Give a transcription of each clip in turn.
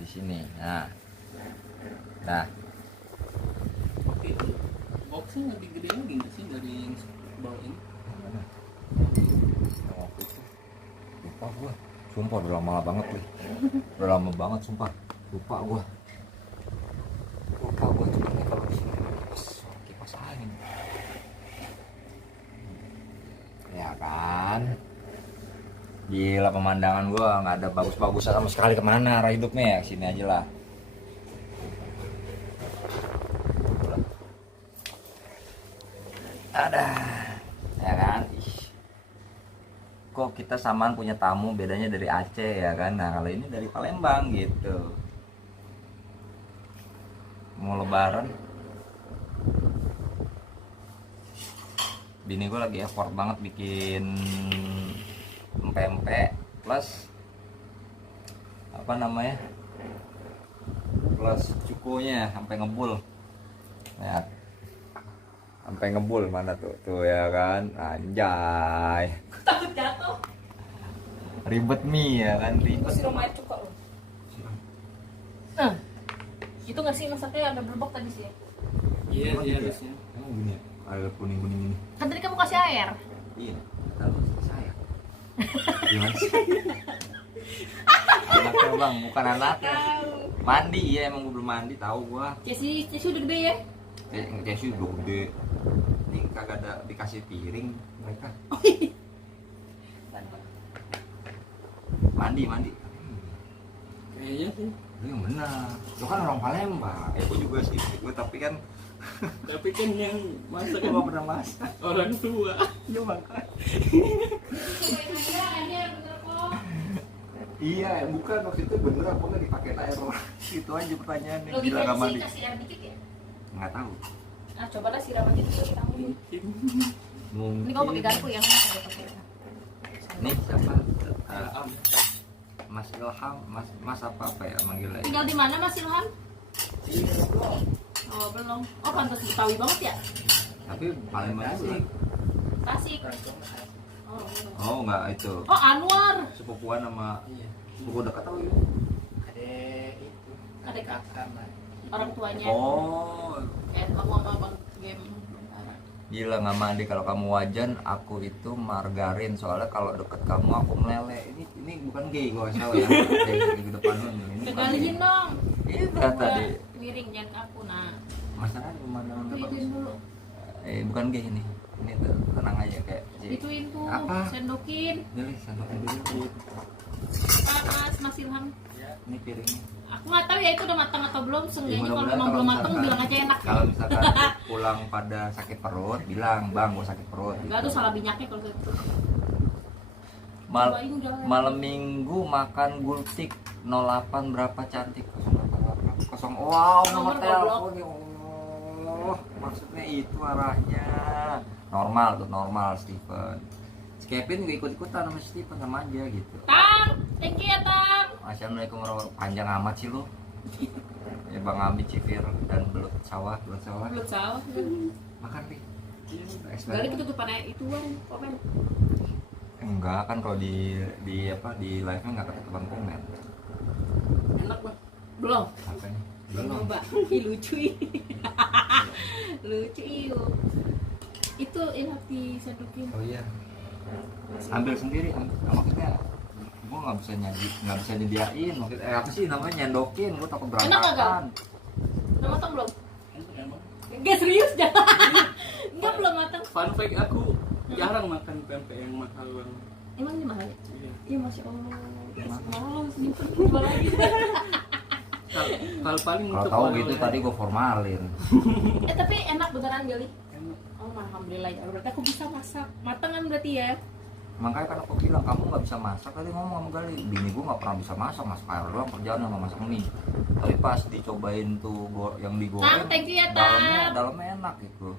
di sini. Nah. Itu boxnya lebih gede lagi nggak sih dari yang bawah ini? Mana? Lupa gua. Sumpah udah lama banget nih. Udah lama banget sumpah. Lupa gua. Lupa gua tuh nih kalau di sini kipas angin. Ya kan? Gila pemandangan gua nggak ada bagus-bagusnya sama sekali, kemana arah hidupnya ya, sini aja lah. Ada, ya kan? Kok kita samaan punya tamu, bedanya dari Aceh ya kan? Nah kalau ini dari Palembang gitu. Mau lebaran, bini gue lagi effort banget bikin empek-empek plus apa namanya, plus cukunya sampai ngebul ya, sampai ngebul. Mana tuh ya kan, anjay, Takut jatuh. ribet mie ya kan, ribet. Siram air cuka loh. Itu nggak sih masaknya ada berbok tadi sih? Iya, iya harusnya. Emang gini ya, air kuning-kuning ini. Kan tadi kamu kasih air. Iya, tahu saya. Gimana sih? Anaknya bang, bukan anaknya. Mandi ya, emang gue belum mandi, tahu gua. Cesi udah gede ya? Cesi udah gede. Ini kagak ada dikasih piring mereka. Mandi. Kayaknya sih. Lu yang benar. Lu kan orang Palembang. Gue juga sih, gue tapi kan Tapi kan yang masak gue kan gak pernah masak. orang tua. Ya makan. Iya, bukan maksudnya bener apa nggak dipakai air? Itu aja pertanyaannya. Gila Logikanya gak sih mandi. kasih air dikit ya? Nggak tahu. Nah cobalah siram aja dulu kamu. Mungkin. Ini kamu pakai garpu ya? Nih siapa? Am. Mas Ilham, Mas apa ya manggilnya? Tinggal di mana Mas Ilham? Oh belum. Oh pantas Betawi banget ya? Tapi paling sih. Tasik. Oh, belum. Oh nggak itu. Oh Anwar. Sepupuan sama sepupu dekat atau itu? Ada kakak. Orang tuanya. Oh, Kamu sama abang game. gila nggak mandi. Kalau kamu wajan, aku itu margarin. Soalnya kalau deket kamu aku meleleh. Ini bukan gay gua salah ya. Di depan lu ini. bukan Kegalihin gay. dong. Iya tadi. Miring jangan ke aku nah. Masalah pemandangan nggak bagus. Ituin dulu. Bukan gay ini. Ini tuh, tenang aja kayak. Ituin tuh. Apa? Sendokin. Jadi sandokin dulu. Mas Ilham. Ini piringnya. Aku nggak tahu ya itu udah matang atau belum. Ya, Seenggaknya kalau mudah-mudahan memang belum matang misalkan- bilang aja enak. Kalau misalkan pulang pada sakit perut, bilang bang gua sakit perut. Enggak tuh salah minyaknya kalau gitu. Cobain jangan. Malam minggu makan gultik 08 berapa cantik 0 wow nomor Nomor telepon ya Allah, maksudnya itu arahnya normal Steven. Kevin gak ikut-ikutan sama Steven, sama aja gitu. Tang, thank you ya Tang. Assalamualaikum warahmatullahi, panjang amat sih lu. Ya Bang Amit Civir dan belut sawah. Belum salah. Makan nih. Gali ketutupan ituan komen. Enggak kan, kalau di live-nya enggak ketutupan komen. Enak banget. Belum. Apa nih? Belum. Coba. Ih lucu ih. Lucu iu. Itu enak disedukin. Oh iya. Ambil sendiri, maksudnya gua nggak bisa nyediain, maksudnya apa sih namanya, nyandokin, gua takut Enak nggak, berantakan. Udah matang belum? Emang Enggak serius dah. Enggak belum matang. fun fact aku jarang makan pempek yang mahal banget. Emang ini mahal ya? Iya. Iya masya Allah. Mahal simpen coba lagi. Kalau paling Kalau untuk tahu oleh-oleh. gitu tadi gua formalin. Tapi enak beneran Gali. Enak. Oh alhamdulillah ya. Berarti aku bisa masak. Matang kan berarti ya? Makanya kan aku bilang kamu nggak bisa masak, tadi ngomong sama Gali, bini gua nggak pernah bisa masak air doang kerjaan sama masak mie. Tapi pas dicobain tuh yang digoreng, Tang, thank you ya, Tang. dalamnya enak gitu.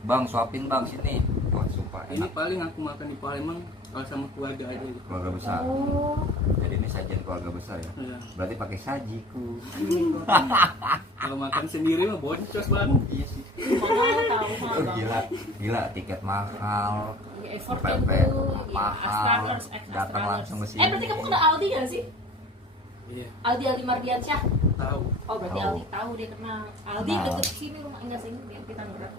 Bang suapin bang sini. Wah sumpah Ini enak. paling aku makan di Palembang kalau sama keluarga aja gitu. Keluarga besar. Oh. Jadi ini sajian keluarga besar ya. Iya. Berarti pakai sajiku. Kalau makan sendiri mah boncos banget. Iya sih. Mahal tahu mahal Oh, banget. gila tiket mahal. Ya, effort PP itu. mahal. Iya, Datang Astralers. langsung ke sini. Berarti kamu kena Aldi gak sih? Iya, Aldi Mardiansyah. tahu. Oh berarti Tahu. Aldi tahu dia kenal. Aldi Kenal. deket sini rumah enggak sih di Tangerang.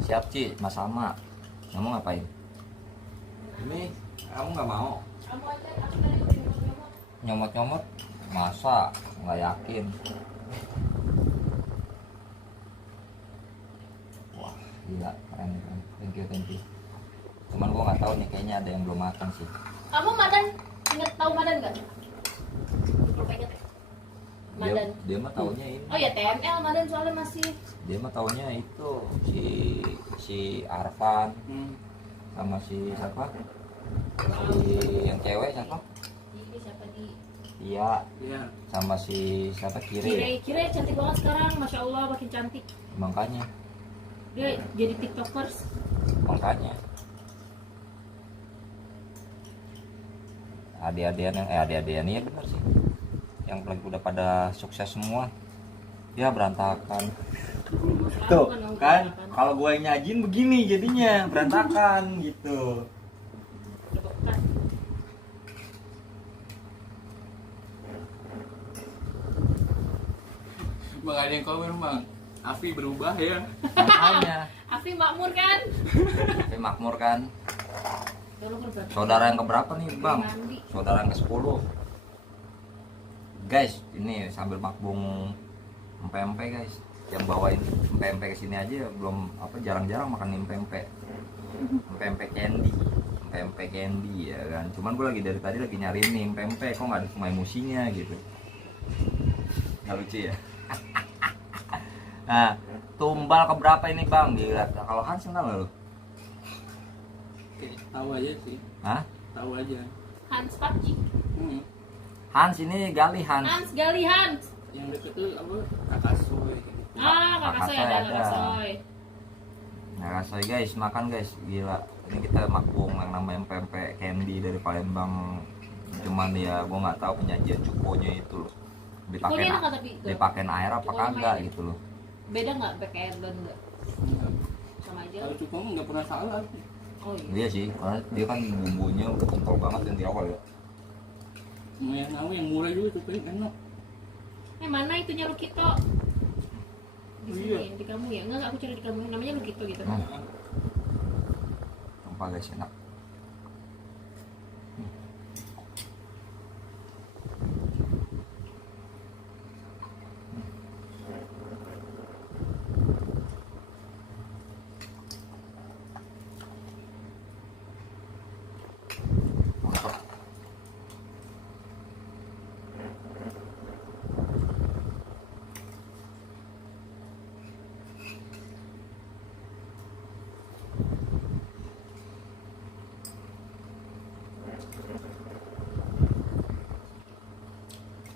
Siap Ci, Mas Sama. Kamu ngapain? Ini kamu nggak mau Kamu aja aku tadi udah nyomot-nyomot. nyomot-nyomot? Masa nggak yakin? Wah gila, keren keren. Thank you thank you. Cuman gua nggak tahu nih, kayaknya ada yang belum matang sih. Kamu Madan inget tahu Madan enggak? Lupa inget ya? Madan. Dia mah taunya ini. Oh ya TML Madan soalnya masih. Dia mah taunya itu si Arfan Hmm. sama si siapa? Si yang cewek siapa? Ini siapa di Iya, Iya. sama si siapa Kire. Kire cantik banget sekarang, masya Allah makin cantik. Makanya, Dia jadi tiktokers. makanya. Adik-adian iya benar sih. Yang lagi udah pada sukses semua. Ya berantakan. Tuh, kan kalau gue yang nyajin begini jadinya berantakan gitu. Udah bekas. Bang ada yang komen bang, Afi berubah ya. Makanya, Afi makmur kan? tapi makmur kan. Dulu kan berarti. Saudara yang keberapa nih bang? Mandi. Saudara yang ke-10. Guys, ini sambil makbung empek-empek guys. Yang bawain empek-empek ke sini aja belum apa, jarang-jarang makan empek-empek. Empek-empek candy. Empek-empek candy ya kan. Cuman gue lagi dari tadi lagi nyariin nih empek-empek, kok nggak ada semai musinya gitu. Nggak lucu ya? Nah, tumbal keberapa ini bang? Gila, kalau Hans kenal nggak lu? Oke, tahu aja sih, Hah? tahu aja. Hans PUBG. Hmm. Hans ini Gali Hans. Hans Gali Hans. Yang deket tuh apa? Kakak Soy kayak gitu. Ah, Kakak Soy ada Kakak Soy. Nah, Soy guys, makan guys, gila. Ini kita makbung yang namanya pempek candy dari Palembang. Cuman ya, gua nggak tahu penyajian cukonya itu loh. Cukonya enak nggak tapi? Dipakein air apa Cukonya kagak main. gitu loh. Beda nggak pakai air dan enggak? Enggak. Sama aja. Kalau cukup nggak pernah salah. Oh iya. Dia sih, karena dia kan bumbunya udah kental banget yang di awal ya. Yang tahu yang murah juga tuh paling enak. Mana itunya Lukito? Di Iya. sini, di kamu ya? Enggak, aku cari di kamu. Namanya Lukito gitu. Hmm. Sumpah guys, enak. Mantap.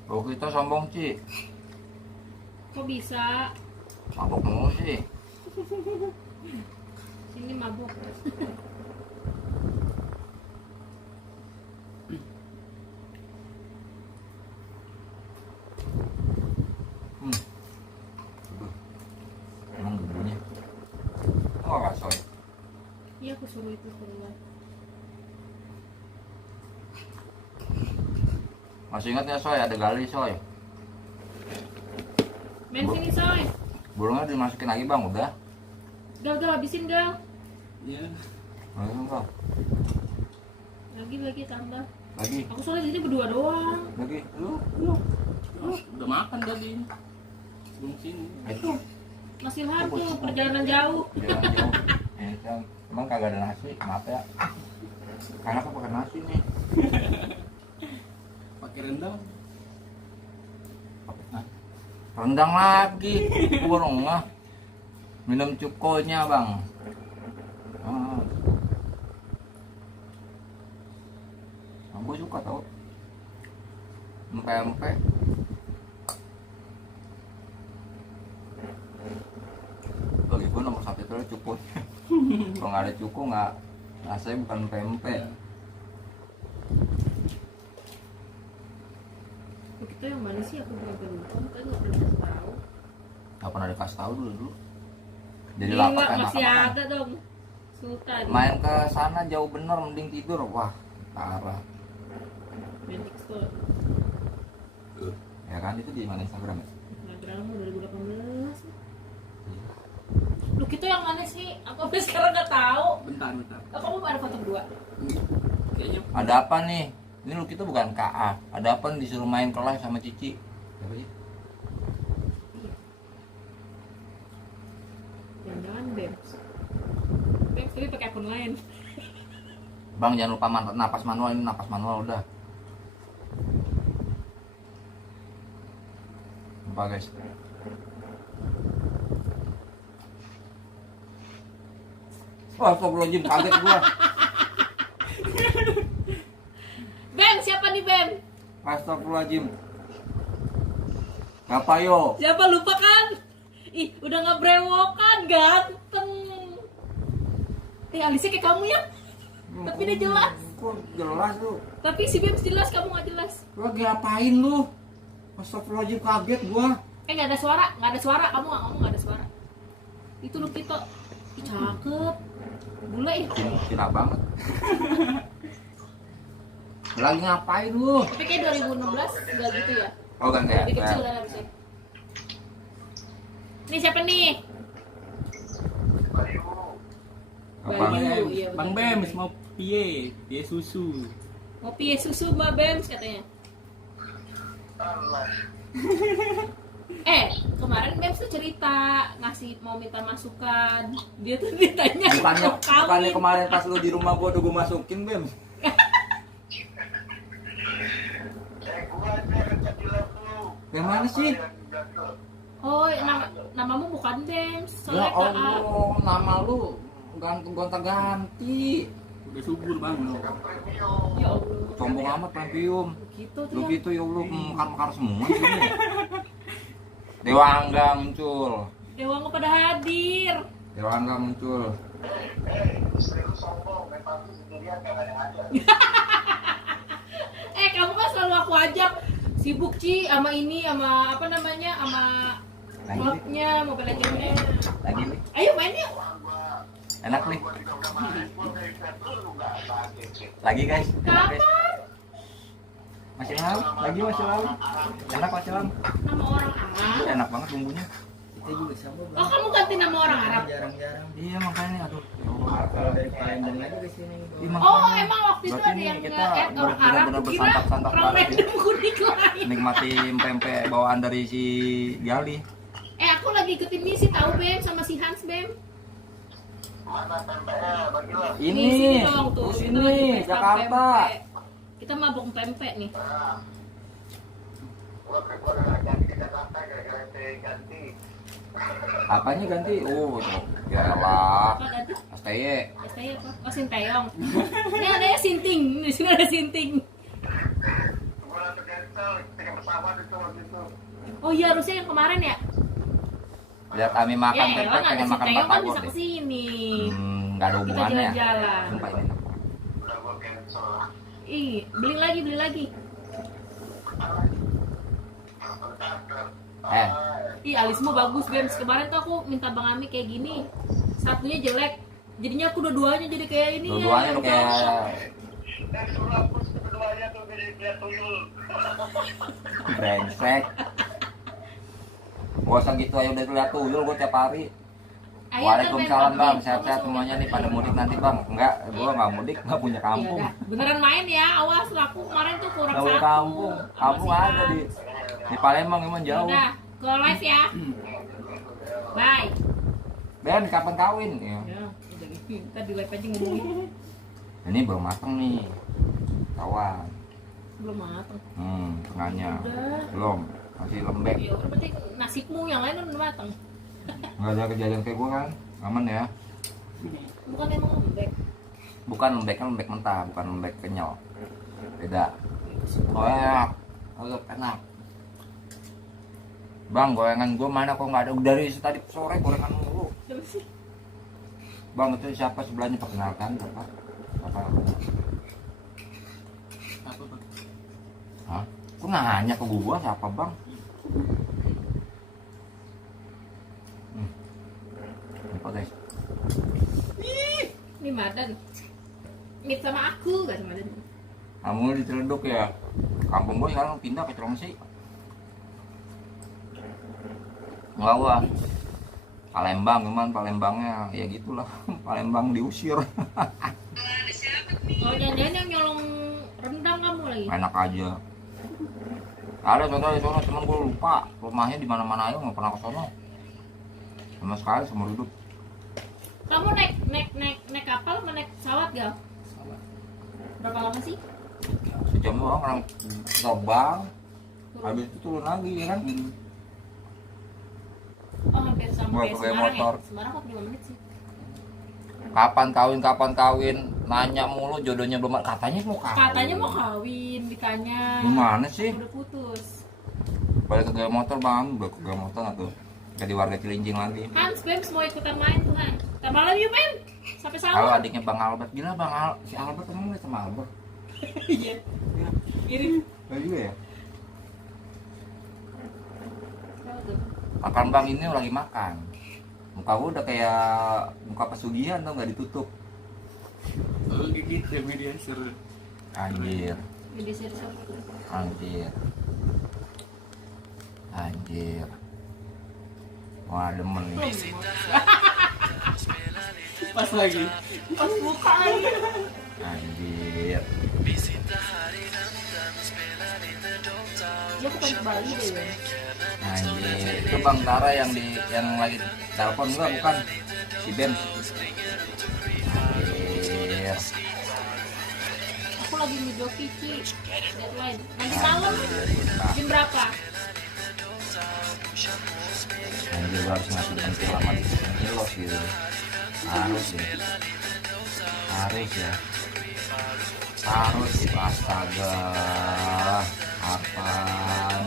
Oh kita sombong Ci, Kok bisa? mabok mulu sih. Sini mabuk. Hmm. Emang bumbunya. Oh nggak soy. Iya, aku suruh itu keluar. Masih ingat ya soy, ada gali soy. Main sini, Soy. Burungnya dimasukin lagi bang, udah. Gal, habisin, Gal. Iya. Masukin kok. Lagi tambah. Lagi, Aku soalnya jadi berdua doang. lagi. Udah makan tadi. Sebelum sini. Itu. Masih hantu, perjalanan jauh. Jalan jauh. Ini kan, emang kagak ada nasi, maaf ya. Karena aku pakai nasi nih. Pakai rendang. Rendang lagi, burung lah. Minum cukonya bang. Ah. Gue suka tau. Empek-empek. Bagi gue nomor satu itu cuko. Kalau nggak ada cuko nggak, rasanya bukan empek-empek. Kita yang mana sih? Aku belum lupa. Kan nggak pernah dikasih tahu. Nggak pernah dikasih tahu dulu. Jadi Iya, lapar kan masih makan-makan. ada dong. Sultan. Main ke sana jauh bener, mending tidur. Wah parah. Main X tuh. kan? Itu di mana Instagram ya? Instagram 2018. Lu itu yang mana sih? Aku sampai sekarang nggak tahu. Bentar. Oh, kamu ada foto berdua? Kayaknya Ada apa nih? Ini lu kita bukan KA. Ada apa nih disuruh main ke live sama Cici? Siapa sih? Jangan-jangan Bems. Bems tapi pakai akun lain. Bang jangan lupa napas manual, ini napas manual udah. Lupa guys. Wah, astagfirullahaladzim, kaget gua. Bem, siapa nih Bem? Astagfirullahaladzim. Apa yo? Siapa lupa kan? Ih, udah nggak brewokan, ganteng. Alisnya kayak kamu ya? Tapi dia jelas. Kok jelas lu? Tapi si Bem jelas, kamu nggak jelas. Lu lagi ngapain lu? Astagfirullahaladzim, kaget gua. Nggak ada suara, kamu nggak ngomong, nggak ada suara. Itu lu kita, ih, cakep. Bule ya. Cina banget. Lagi ngapain lu? Tapi kayak 2016 nggak gitu ya. Oh kan ya? Lebih kecil kan harusnya. Ini siapa nih? Apa? Bayu. Iya, Bang bener. Bems mau piye susu. Kopi susu Mbak Bems katanya. Kemarin Bems tuh cerita ngasih mau minta masukan. Dia tuh ditanya Bukannya kemarin pas lu di rumah gua udah gua masukin, Bem. Yang mana sih? Oh, namamu bukan Bems. Ya Soalnya KA. Allah, nama lu gonta-ganti. Udah subur bang. Ya Allah. Sombong amat Pampium. Gitu tuh. Lu Ya. gitu ya Allah, mekar-mekar semua di sini. Dewa Angga muncul. Dewa nggak pada hadir. Dewa Angga muncul. Kamu kan selalu aku ajak sibuk Ci sama ini sama apa namanya sama Lagi, klubnya Mobile Legends-nya. Lagi nih. Ayo main yuk. Enak nih. Lagi guys. Enak, guys. Kapan? Masih lama? Lagi masih lama. Enak masih lama. Nama orang Arab. Enak banget bumbunya. Kita juga sama bang. Oh, kamu ganti nama orang Arab. Jarang-jarang. Iya makanya aduh. Ya Allah. Kalau dari Palembang aja ke sini. Ih, Bang. Oh, emang waktu itu Berarti ada nih yang kita nge-add orang Arab. benar-benar Kira bersantap-santap orang banget ya. random kuning lain. Nikmati pempek bawaan dari si Gali. Aku lagi ikutin misi tahu Bem sama si Hans Bem. Ini, sini dong tuh. terus Kita lagi ini pesta Jakarta. pempek. Kita mabok pempek nih. Apanya ganti? Oh, ya lah. Apa ganti? STY. STY apa? Oh, Sinteyong. Ini ada Sinting. Di sini ada Sinting. Oh iya, harusnya yang kemarin ya? Lihat kami makan Ya, pempek emang ada pengen makan Sinteyong kan batagor bisa deh. kesini. Nggak ada Kita hubungannya. jalan-jalan. Sumpah ini. Ih, beli lagi. Ih, alismu bagus, Bems. Kemarin tuh aku minta Bang Ami kayak gini. Satunya jelek. Jadinya aku dua-duanya jadi kayak ini ya. Dua-duanya tuh kayak brengsek. Gak usah gitu aja udah lihat tuyul gue tiap hari. Ayo, Waalaikumsalam main bang, PUBG. sehat-sehat Kamu semuanya sama nih pada mudik nanti bang. Enggak, gue nggak mudik, nggak punya Iya, kampung. dah. Beneran main ya, awas lah. Aku kemarin tuh kurang Nggak punya satu. kampung, kampung Sama si ada Hans. di Palembang emang jauh. Udah, ke live ya. Bye. Ben, kapan kawin? Ya. Ya, udah gitu. Kita di live aja ngomongin. Ini belum matang nih, kawan. Belum matang. Tengahnya Udah. belum, masih lembek. Ya udah, berarti nasibmu yang lain udah matang. Nggak ada kejadian kayak gue kan, aman ya. Bukan emang lembek. Bukan lembek kan lembek mentah, bukan lembek kenyal. Beda. Oh enak, enak. Bang, gorengan gue mana kok nggak ada? Dari tadi sore gorengan mulu. Coba sih. Bang, itu siapa sebelahnya perkenalkan? Apa? Apa bang? Hah? Kok nanya ke gua siapa bang? Apa guys? Ini Madan. Meet sama aku, gak sama Madan. Kamu di Ciledug ya? Kampung gua sekarang pindah ke Cilengsi. Enggak gua. Palembang cuman Palembangnya ya gitulah. Palembang diusir. Oh jangan-jangan yang nyolong rendang kamu lagi. Enak aja. Ada contoh di sono cuman gua lupa rumahnya di mana-mana aja nggak pernah ke sono. Sama sekali seumur hidup. Kamu naik kapal sama naik pesawat gak? Berapa lama sih? Sejam doang orang terbang. Habis itu turun lagi ya kan. Oh hampir Gua sampai pakai Semarang motor. ya? Semarang 45 menit sih. Kapan kawin nanya mulu jodohnya belum katanya mau kawin. Katanya mau kawin, ditanya. Gimana sih? Udah putus. Balik ke gaya motor bang, udah ke gaya motor nggak tuh? Jadi warga Cilincing lagi. Hans, Bems mau ikutan main tuh Han. Kita malam yuk Bem. Sampai Kalau sahur. adiknya Bang Albert, gila si Albert emang udah sama Albert? Iya. Kirim. Gak juga ya? Makan bang ini lagi makan. Muka gua udah kayak muka pesugihan tuh nggak ditutup. Oh gitu ya media seru. Anjir, Gede serius apa? anjir, anjir. Wah demen nih. Pas lagi. Pas buka lagi. Anjir. Dia bukan ke Bali deh ya. Anjir. Itu Bang Tara yang lagi telepon enggak bukan? Si Ben. Anjir. Aku lagi ngejoki Ci. Deadline. Nanti malam. Jam berapa? Anjir gua harus ngasih pentil sama Milos gitu. Harus ya. Harus ya. Harus astaga. Apaan?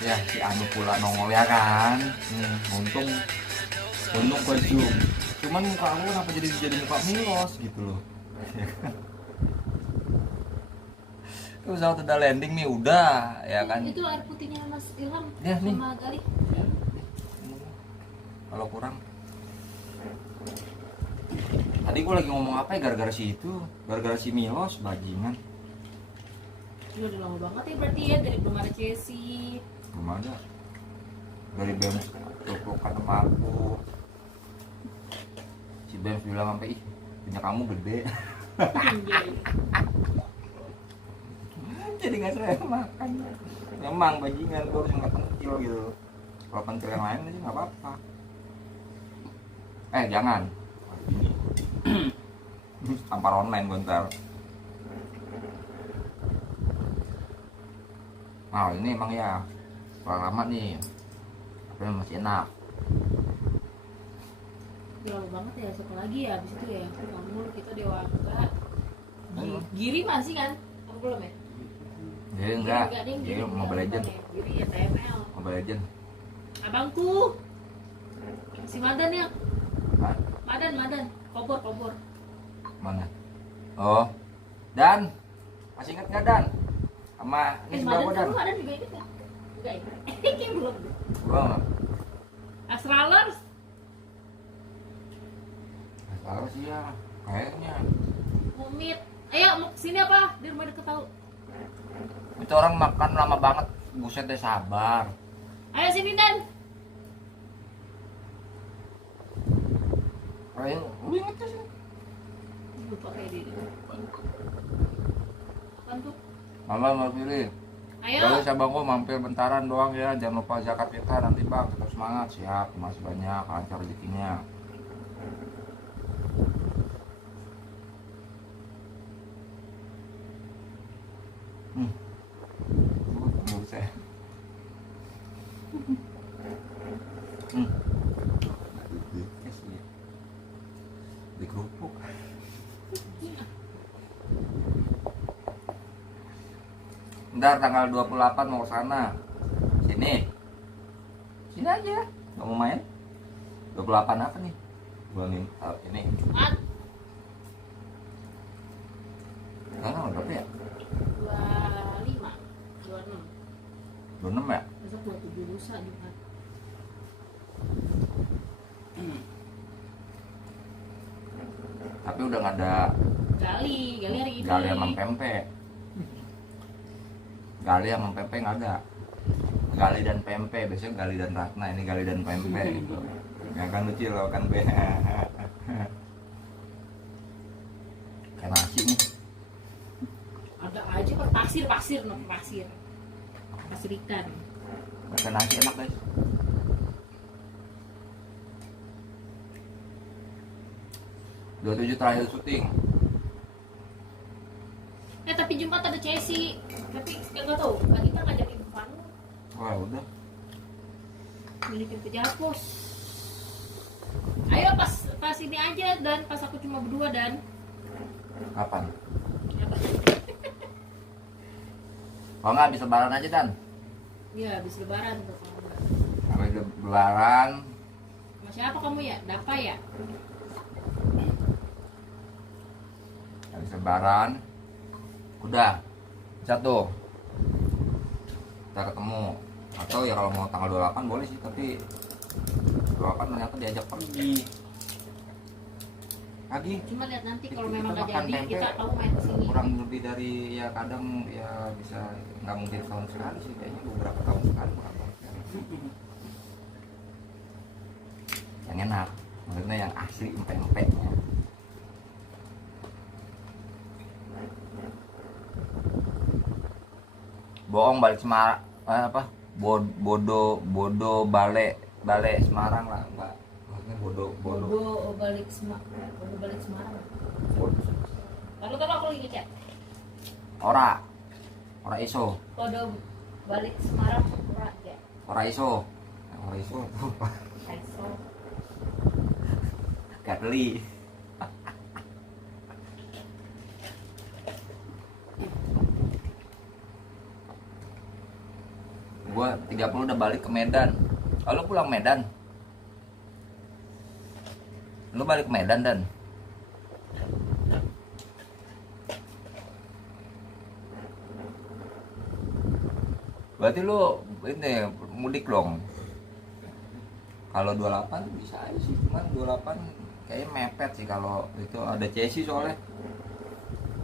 Ya si Anu pula nongol ya kan. Untung gua zoom. Cuman muka aku kenapa jadi muka Milos gitu loh. Terus waktu udah landing nih udah ya kan. Itu air putihnya Mas Ilham Ya, nih. sama Galih. Kalau kurang. Tadi gue lagi ngomong apa ya gara-gara si itu, gara-gara si Milos bajingan. Itu udah lama banget ya berarti ya dari belum ada Chelsea. Belum ada. Dari Bems peluk-pelukan sama aku. Si Bems bilang sampai ih punya kamu gede. Anjay. Jadi nggak selera makan. Memang bajingan gue harus nggak pentil gitu. Kalau pentil yang lain aja nggak apa-apa. Jangan. Tampar online bentar. Nah ini emang ya kurang lama nih. Tapi masih enak. Udah lama banget ya besok lagi ya abis itu ya. Kamu kita dewasa. Giri masih kan? Apa belum ya? Jadi enggak. Ding. Jadi Mobile Legend. Giri ya TML. Mobile Legend. Abangku. Si Madan ya. Hah? Madan. Kobor. Mana? Oh. Dan masih ingat nggak Dan? Sama ini sebelah Madan gua Dan. kamu Madan juga inget ya? Enggak ya? Kayaknya belum. Belum. Astralers. Tahu sih ya. Kayaknya. Mumit. Ayo mau kesini apa? Di rumah deket tahu. Itu orang makan lama banget. Buset deh sabar. Ayo sini Dan. Ayo, lu inget gak sih? Lupa kayak dia. Apaan tuh? Mama mau pilih. Ayo. Lalu saya bangku mampir bentaran doang ya. Jangan lupa zakat kita nanti bang. Tetap semangat. Siap. Masih banyak. Lancar rezekinya. Buset. Di kerupuk. Ntar tanggal 28 mau ke sana. Sini aja. Nggak mau main? 28 apa nih? Gua nih, ini. Mat. Tanggal berapa ya? 25. 26. 26 ya? Besok 27 lusa Jumat. Tapi udah nggak ada Gali hari ini. gali sama pempek. Gali sama pempek nggak ada. Gali dan pempek, biasanya Gali dan Ratna, ini Gali dan pempek gitu. Yang kan lucu lo kan be. Kayak nasi nih. Ada aja kok pasir no pasir ikan. Makan nasi enak guys. Dua 27 terakhir syuting. Tapi Jumat ada Chelsea, tapi nggak tahu Kak kita ngajakin ke Panu Wah udah. milikin ke Japos. Ayo pas ini aja dan pas aku cuma berdua dan Kapan? ya, Pak. Kalau nggak habis lebaran aja Dan. Ya habis lebaran tuh kalau nggak. Habis lebaran. Sama siapa kamu ya? Dapa ya? Habis lebaran. Udah. Satu. Kita ketemu. Atau ya kalau mau tanggal 28 boleh sih, tapi 28 ternyata diajak pergi. Lagi Cuma lihat nanti kalau Kita memang nggak makan jadi tempe kita tahu main kesini. kurang lebih dari ya kadang ya bisa nggak mungkin tahun sekali sih, kayaknya beberapa tahun sekali makan tempe. Yang enak, maksudnya yang asli empek-empeknya. Bohong balik Semarang apa bodo balik Semarang lah, enggak maksudnya bodo Bodo balik Semarang. Lalu aku lagi ngecek. ora iso Bodo balik Semarang ora ya. ora iso Kaiso. Gatli. Gua 30 udah balik ke Medan. Lu pulang Medan? Lu balik ke Medan Dan? Berarti lu ini mudik dong. Kalau 28 bisa aja sih, cuman 28 kayaknya mepet sih kalau itu ada Chelsea soalnya.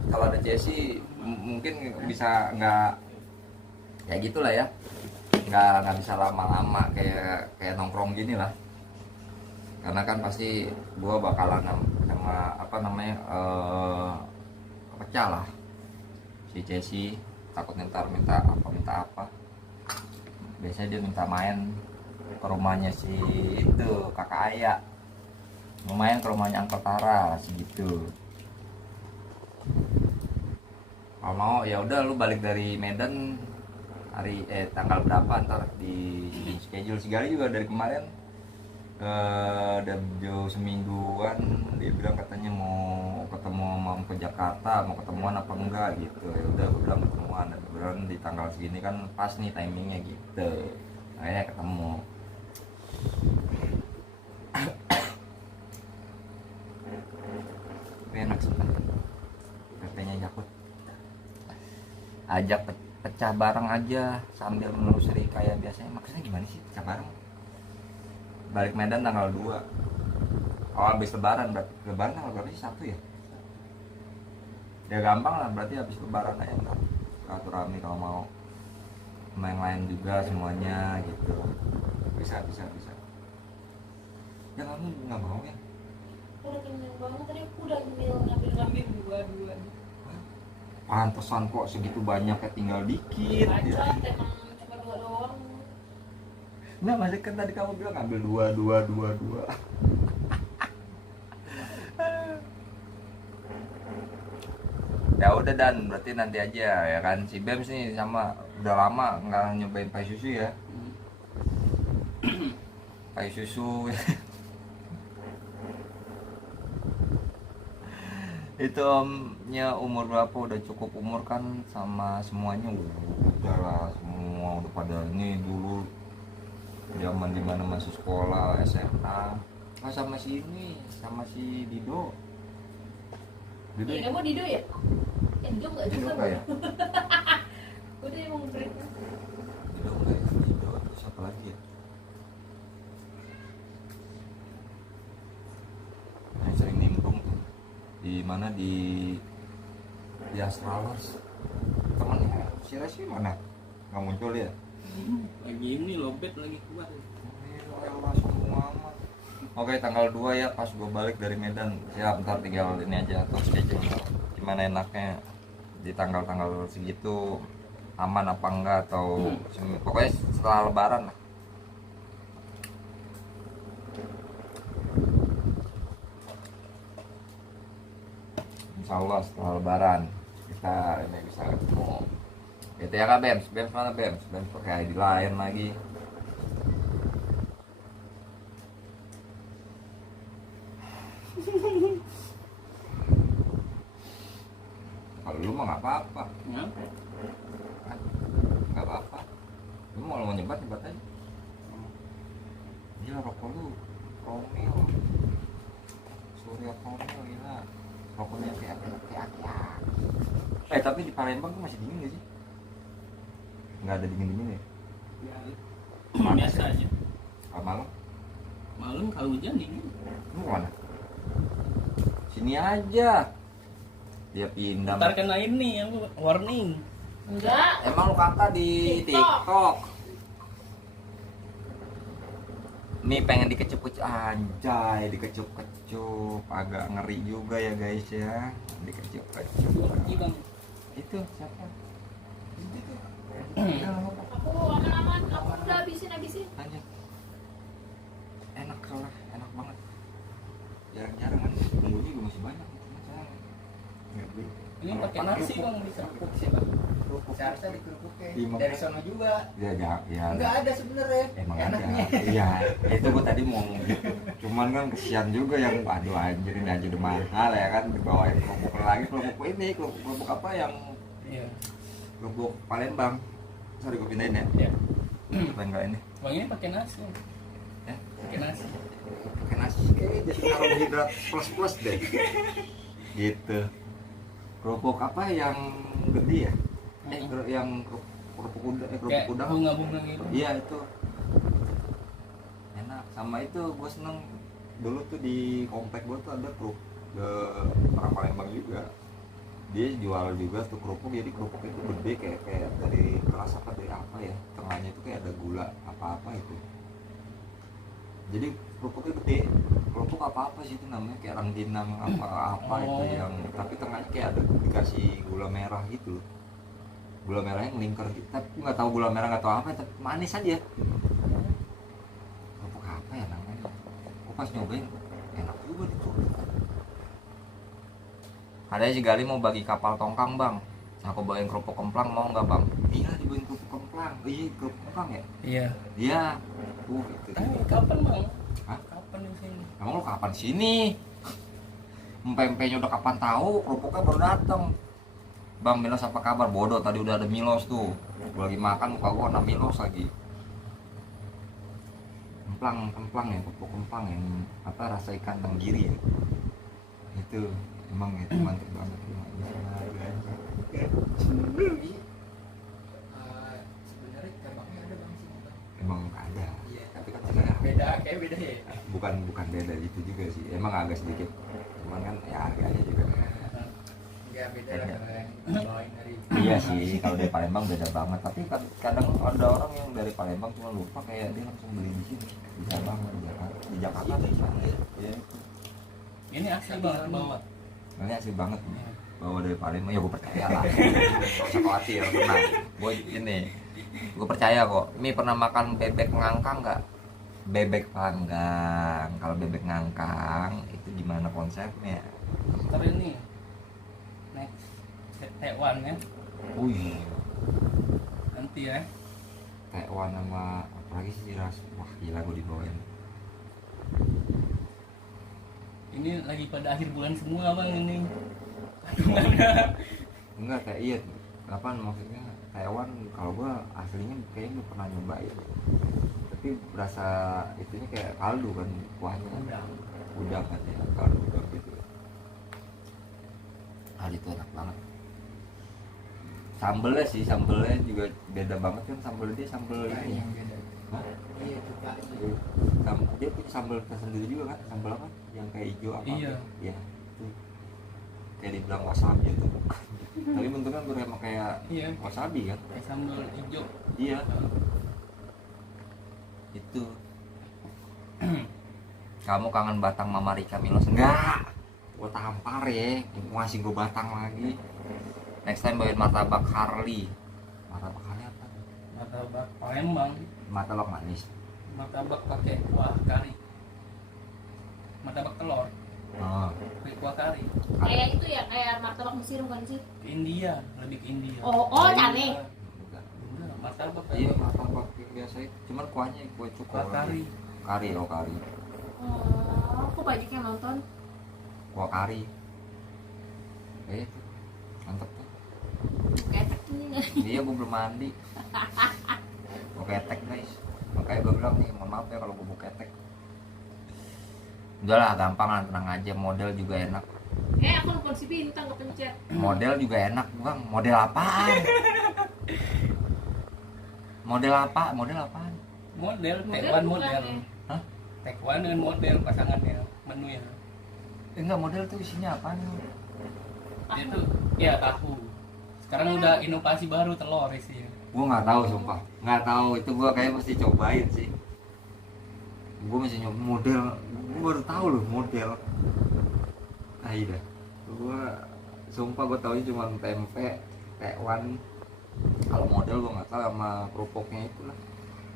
Kalau ada Chelsea mungkin bisa nggak ya gitulah ya. Nggak bisa lama-lama kayak nongkrong gini lah, karena kan pasti gue bakalan sama apa namanya pecah lah si Jesse, takutnya ntar minta apa biasanya dia minta main ke rumahnya si itu kakak Ayah, mau main ke rumahnya Angkot Tara segitu. Kalau mau ya udah lu balik dari Medan hari tanggal berapa ntar di schedule Sigali juga dari kemarin udah jauh semingguan dia bilang katanya mau ketemu mau ke Jakarta, mau ketemuan apa enggak gitu. Ya udah gue bilang ketemuan, dan kebetulan di tanggal segini kan pas nih timingnya gitu, akhirnya ketemu. Enak sih katanya Yakut ajak pecah bareng aja sambil menelusuri kayak biasanya. Maksudnya gimana sih pecah bareng? Balik Medan tanggal 2. Oh habis lebaran, berarti lebaran tanggal berapa sih? 1 ya? Ya gampang lah, berarti habis lebaran aja ntar silaturahmi kalau mau sama yang lain juga semuanya gitu. Bisa. Ya kamu nggak mau ya? Udah kenyang banget tadi aku udah ngambil dua. Pantesan kok segitu banyak ya, tinggal dikit ya. Bacot emang cuma 2 doang. Nah masih kan tadi kamu bilang ambil dua. Ya udah Dan, berarti nanti aja ya kan. Si Bems nih sama udah lama nggak nyobain pai susu ya. Pai susu itu omnya umur berapa, udah cukup umur kan sama semuanya. Udah lah semua udah pada ini dulu zaman dimana masih sekolah SMA. Oh sama si ini, sama si Dido. Ya kamu Dido ya? Dido nggak Dido juga. nggak ya? Udah emang break. Dido nggak ya? Dido terus apa lagi ya? Yang sering nimbrung tuh di mana di Astralas temennya si Resi mana nggak muncul ya. Lagi ini lobet lagi kuat. Oke, tanggal 2 ya pas gue balik dari Medan. Siap, ntar tinggal ini aja atau schedule gimana enaknya di tanggal-tanggal segitu aman apa enggak atau pokoknya setelah lebaran lah. Insya Allah setelah lebaran kita ini bisa ketemu. Gitu ya kak Bems, Bems mana Bems? Bems pakai ID lain lagi. Kalau lu mah nggak apa-apa, Kenapa? nggak apa-apa. Lu mau nyebat aja. Gila rokok lu, Romeo, Surya Romeo gila. Rokoknya kayak tapi di Palembang tuh masih dingin gak sih? Nggak ada dingin ya? Ya, Panas biasa ya? aja. Kalau malam? Malam kalau hujan dingin. Lu mana? Sini aja. Dia pindah. Ntar kena ini yang warning. Enggak. Emang lu kakak di TikTok? Nih pengen dikecup-kecup anjay, dikecup-kecup. Agak ngeri juga ya guys ya. Dikecup-kecup. Lagi bang. Itu siapa? Aku aman-aman, aku udah habisin. Lanjut. Enak soalnya, enak banget. Jarang-jarang kan bumbunya juga masih banyak gitu sayang. Nggak beli. Ini pakai nasi bang bisa. Kerupuk sih bang. Seharusnya di kerupuknya. Iya, Dari sono juga. Ya. Enggak ada sebenarnya. Emang Enaknya. ada. Iya, itu gua tadi mau ngomong gitu. Cuman kan kesian juga yang aduh anjir ini aja udah mahal ya kan dibawain kerupuk lagi kerupuk apa yang Iya. kerupuk Palembang. Sorry gua pindahin ya. Iya. Enggak ini. Bang ini pakai nasi. Ya, Pakai nasi. pakai nasi kayak jadi karbohidrat plus deh. Gitu. Kerupuk apa yang gede ya? Yang kerupuk Kayak udang. bunga-bunga gitu. Iya itu enak. Sama itu gue seneng dulu tuh di komplek gue tuh ada kerupuk orang Palembang juga. Dia jual juga tuh kerupuk, jadi kerupuk itu gede kayak dari keras apa dari apa ya, tengahnya itu kayak ada gula apa itu. Jadi kerupuknya gede, kerupuk apa sih itu namanya kayak rengginang apa itu yang tapi tengahnya kayak ada dikasih gula merah gitu. Gula merahnya ngelingkar gitu, tapi nggak tahu gula merah nggak tahu apa, tapi manis aja. Kerupuk apa ya namanya? Aku pas nyobain enak juga itu. Ada si Gali mau bagi kapal tongkang bang, aku bawain kerupuk kemplang mau nggak bang? Iya dibawain kerupuk kemplang, iya kerupuk kemplang ya? Iya. Iya. Itu. Kapan bang? Hah? Kapan di sini? Emang lu kapan sini? Empempenya udah kapan tahu, kerupuknya baru dateng. Bang Milos apa kabar? Bodoh tadi udah ada Milos tuh. Gua lagi makan muka gua ada Milos lagi. Kemplang ya, kerupuk kemplang yang apa rasa ikan tenggiri ya. Itu emang itu mantep banget tuh. Sebenarnya cabangnya ada bang sih. Emang ada. Iya. Tapi kan sebenarnya Kayak beda ya. bukan beda itu juga sih. Emang agak sedikit. Cuman kan ya harganya juga. Enggak beda lah kalau yang dibawain dari. Iya sih, kalau dari Palembang beda banget. Tapi kadang ada orang yang dari Palembang cuma lupa kayak dia langsung beli di sini. Bisa banget di Jakarta. Di Jakarta bisa. Iya. Ini asli banget bawa. Ini asli banget nih. Bawa dari Palembang ya gue percaya lah. Gak usah khawatir, tenang. Gue ini, gue percaya kok. Mi pernah makan bebek ngangkang nggak? Bebek panggang. Kalau bebek ngangkang itu gimana konsepnya? Ntar ini next Taiwan ya. Wih, Nanti ya. Taiwan sama apa lagi sih ras? Wah gila gue dibawain. Ini lagi pada akhir bulan semua bang ini. Enggak kayak iya apa maksudnya Taiwan kalau gua aslinya kayaknya pernah nyobain tapi berasa itunya kayak kaldu kan kuahnya udang katanya kaldu udang gitu. Hal itu enak banget. Sambelnya juga beda banget kan sambel dia sambel ini. Yang beda. Hah? Iya juga. Dia punya sambal tersendiri juga kan sambal apa yang kayak hijau apa? Iya. Ya itu kayak dibilang wasabi itu bukan. Tapi bentuknya emang kayak Iya, wasabi kan? kayak sambal hijau. Iya. Itu. Kamu kangen batang Mama Rika Milos? Enggak. Gua tampar ya. Gua ngasih gua batang lagi. Next time bawain martabak Harley. Martabak Harley apa? Martabak Palembang, Martabak manis. martabak pakai kuah kari. Martabak telur, Oh. pakai kuah kari. Kayak itu ya, kayak martabak Mesir bukan sih? Ke India, lebih ke India. Oh, cane. Bukan. Enggak, martabak Iya, martabak yang biasa itu. Cuman kuahnya kue cuko. kuah kari. Kari, oh kari. Oh, aku banyak yang nonton. Kuah kari. Itu. Mantep tuh. Ketek nih. Iya, gue belum mandi. Gue ketek guys. Makanya gue bilang nih, mohon maaf ya kalau gue mau ketek. Udah lah, gampang lah, tenang aja. Model juga enak. Aku nelfon si Bintang kepencet. Model juga enak bang. Model apaan? Model apa? Model apaan? Model, Model Taiwan bukan, model. ya? Hah? Taiwan dengan model pasangannya, menunya. Enggak, model tuh isinya apaan? Dia tuh ya tahu. Sekarang udah inovasi baru telur isinya. Gue nggak tahu sumpah. Nggak tahu, itu gue kayak mesti cobain sih. Gue mesti nyoba model. Gue baru tahu loh model. Ah iya. Gue sumpah gue taunya cuma tempe, tekwan. Kalau model gue nggak tahu sama kerupuknya itu lah.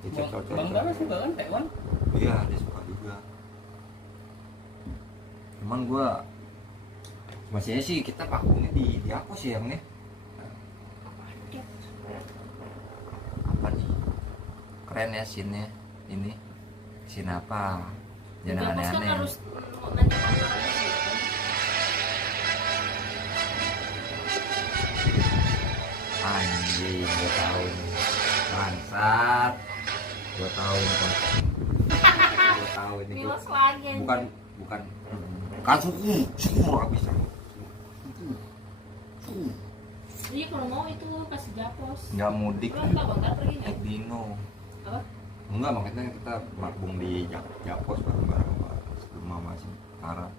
Dicocok-cocok. Bang Dara suka kan Taiwan? Iya, dia suka juga. Cuman gue masih sih kita vakumnya di aku sih yang nih. Apa nih? Keren ya scene-nya ini. Scene apa? Jangan Kan aneh-aneh. harus nanya apa. Anjing, gue tahu nih. Bangsat. Gue tahu nih. Gue tahu ini. Milos lagi anjing. Bukan kan syukur habis. Iya kalau mau itu kasih japos. Nggak mudik. Lo enggak bangga pergi nih. Dino. Apa? Enggak, makanya kita mabung di Japos bareng-bareng sebelum mama sih parah.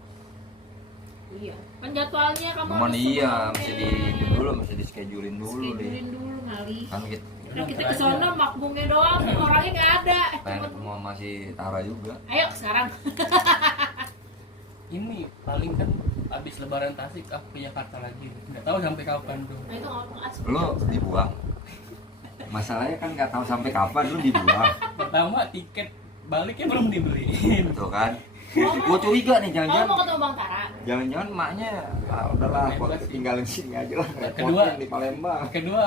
Iya. Kan jadwalnya kamu Cuman harus iya, sebelumnya. mesti di dulu, mesti di schedulein dulu deh. Schedulein dulu kali. Kan kita Nah, kita ke sono makbungnya doang, orangnya nggak ada. pengen ketemu sama si Tara juga. Ayo sekarang. Ini paling kan habis lebaran Tasik aku ke Jakarta lagi. Nggak tahu sampai kapan tuh. Nah itu ngomong asli. Lu dibuang. Masalahnya kan nggak tahu sampai kapan lu dibuang. Pertama tiket baliknya belum dibeliin. Betul kan? Gua curiga nih, Kamu mau jangan-jangan ketemu Bang Tara? jangan-jangan emaknya udahlah gua Bebas sih. tinggalin sini aja lah. Kedua. Repotnya di Palembang. Kedua,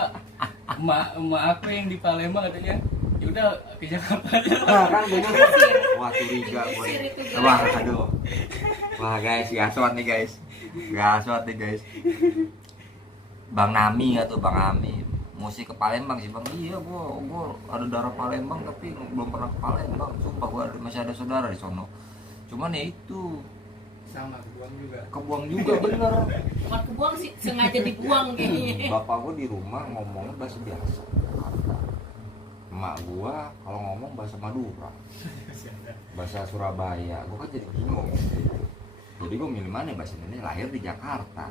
emak aku yang di Palembang katanya, ya udah ke Jakarta aja. Nah, kan gua wah curiga gua. Sir itu, guys. Wah, aduh. Wah, guys, gaswat nih, guys. Gaswat nih, guys. Bang Nami atau Bang Ami mesti ke Palembang sih, Bang. Iya, gua ada darah Palembang tapi belum pernah ke Palembang. Sumpah gua masih ada saudara di sono. Cuman ya itu Sama kebuang juga. kebuang juga bener. Bukan kebuang sih, sengaja dibuang kayaknya. Bapak gua di rumah ngomongnya bahasa biasa Jakarta. Emak gua kalau ngomong bahasa Madura, bahasa Surabaya. Gua kan jadi bingung. Jadi gua milih mana bahasa Indonesia, lahir di Jakarta,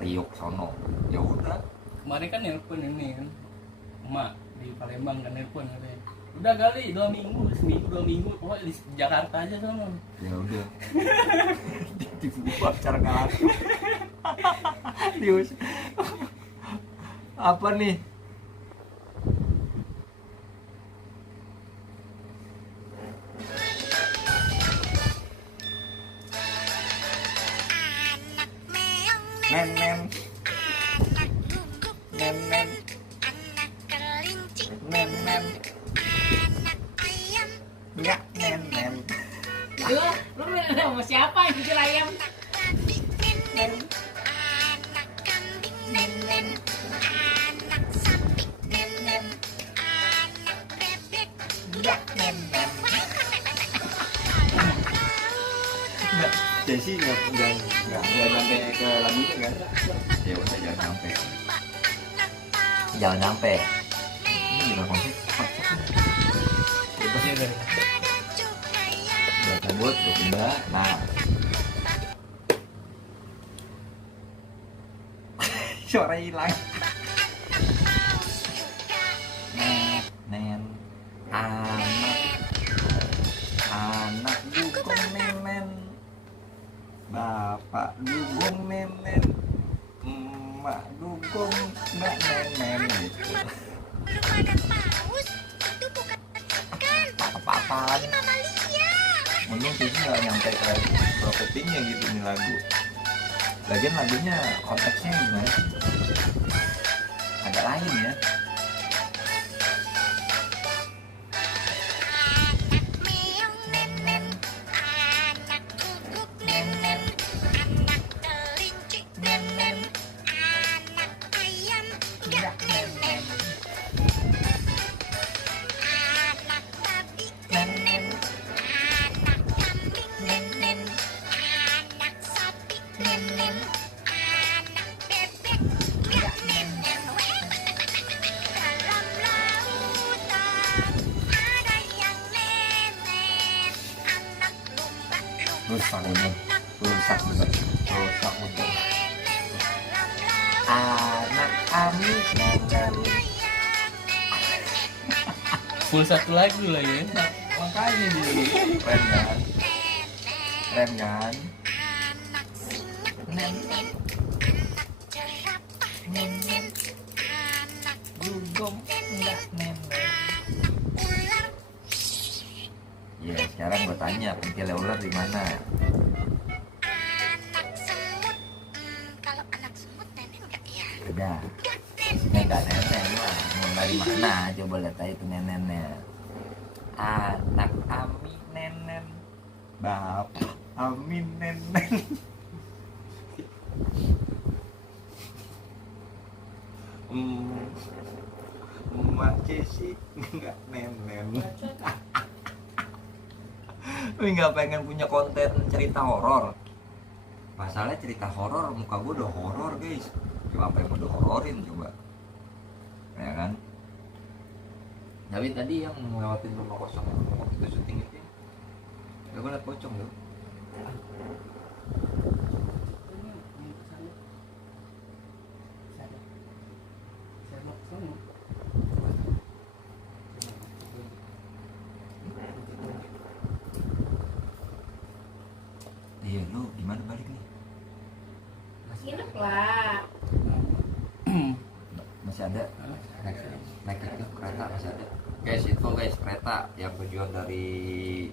Priok sono. Ya udah. Kemarin kan nelpon ini kan, emak di Palembang kan nelpon katanya. Udah kali 2 minggu, seminggu 2 minggu, pokoknya di Jakarta aja sama. Ya udah. Dibuat cara nggak langsung. Dius. Apa nih? Men men men men men men ya men men Lu sama siapa yang jual ayam? Jesse nggak sampai ke lagunya kan? Ya udah jangan sampai. Ini gimana konsep? Iya dari. Udah cabut, udah pindah. Nah, suara hilang. Nen anak dugong nenen, bapak dugong nenen, emak dugong mbak nenen gitu. Apa-apaan? Untung sih nggak nyampe ke marketingnya gitu nih lagu. Lagian lagunya konteksnya gimana sih? Agak lain ya. Rusak bener, rusak bener. Anak kami nenen. Full satu lagu lah ya. Makanya dia keren kan? Keren kan? Nenen. Nenen. Dugong enggak nenen. Ya sekarang gue tanya pentilnya ular di mana? Kalau anak semut nenek enggak ya? Udah. Ini enggak nenen lah. Mau dari mana? Coba lihat aja itu nenennya. Anak Ami nenen, bapak Ami nenen. Emak Cesi enggak nenen. Wih, nggak pengen punya konten cerita horor. Masalahnya cerita horor, muka gue udah horor guys. Cuma apa yang udah hororin coba, ya kan? Tapi tadi yang ngelewatin rumah kosong yang waktu itu syuting itu, ya gue liat pocong tuh. Iya, lu gimana balik nih? Nginep lah. Masih ada? Naik itu kereta masih ada. Guys, itu guys kereta yang tujuan dari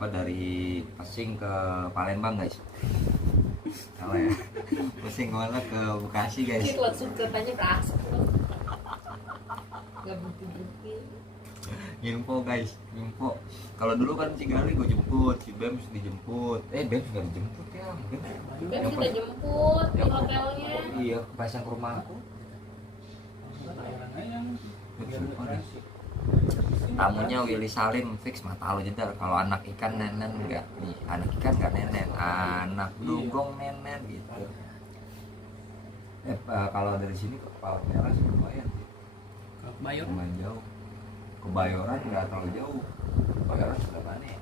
dari Pesing ke Palembang guys. Salah ya. Pesing malah ke Bekasi guys. Itu langsung keretanya berasap loh. Gak berhenti. Info guys, info. Kalau dulu kan si Gali gue jemput, si Bems dijemput. Bems nggak dijemput ya. Kan kita jemput di hotelnya. Iya, pas yang ke rumah aku. Tamunya Willy Salim fix mata lo jedar. Kalau anak ikan nenen enggak nih, anak ikan enggak nenen, anak dugong nenen gitu. Kalau dari sini ke Kepala Merah sih lumayan sih. Bayar. Lumayan jauh. Kebayoran nggak terlalu jauh. Kebayoran sudah mana ya?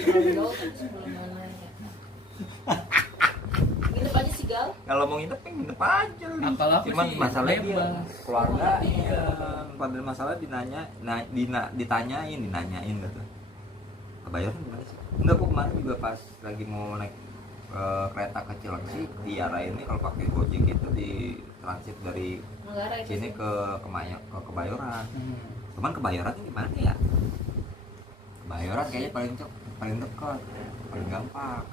Terlalu jauh kan sebelum mana-mana. Nginep aja sih Gal. Kalau mau nginep nginep aja lu. Apalah Cuman sih, masalahnya dia Palembang. keluarga. Iya. Pada masalah ditanyain gitu. Kebayoran gimana sih? Enggak, kok kemarin juga pas lagi mau naik kereta kecil sih diarahin nih kalau pakai Gojek itu di transit dari Manggarai sini ke Kebayoran. Hmm. Cuman Kebayoran ini gimana ya? Kebayoran kayaknya paling dekat, paling gampang.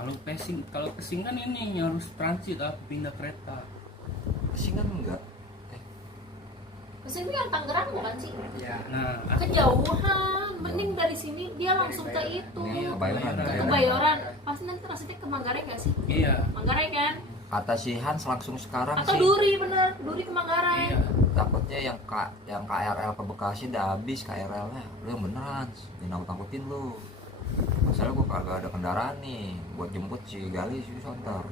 Kalau Pesing kan ini harus transit pindah kereta. Sih kan enggak. Kesini yang Tangerang bukan sih? Ya. Nah, Kejauhan. Mending dari sini dia langsung ke itu. Iya, Kebayoran. Ke Kebayoran. Pasti nanti rasanya ke Manggarai gak sih? iya. Manggarai kan? Kata si Hans langsung sekarang Atau sih. Duri bener. Duri ke Manggarai. Iya. Takutnya yang KRL ke Bekasi udah habis KRL-nya. Lu yang beneran, jangan takutin lu. Masalah gua kagak ada kendaraan nih buat jemput si Gali si Sontor.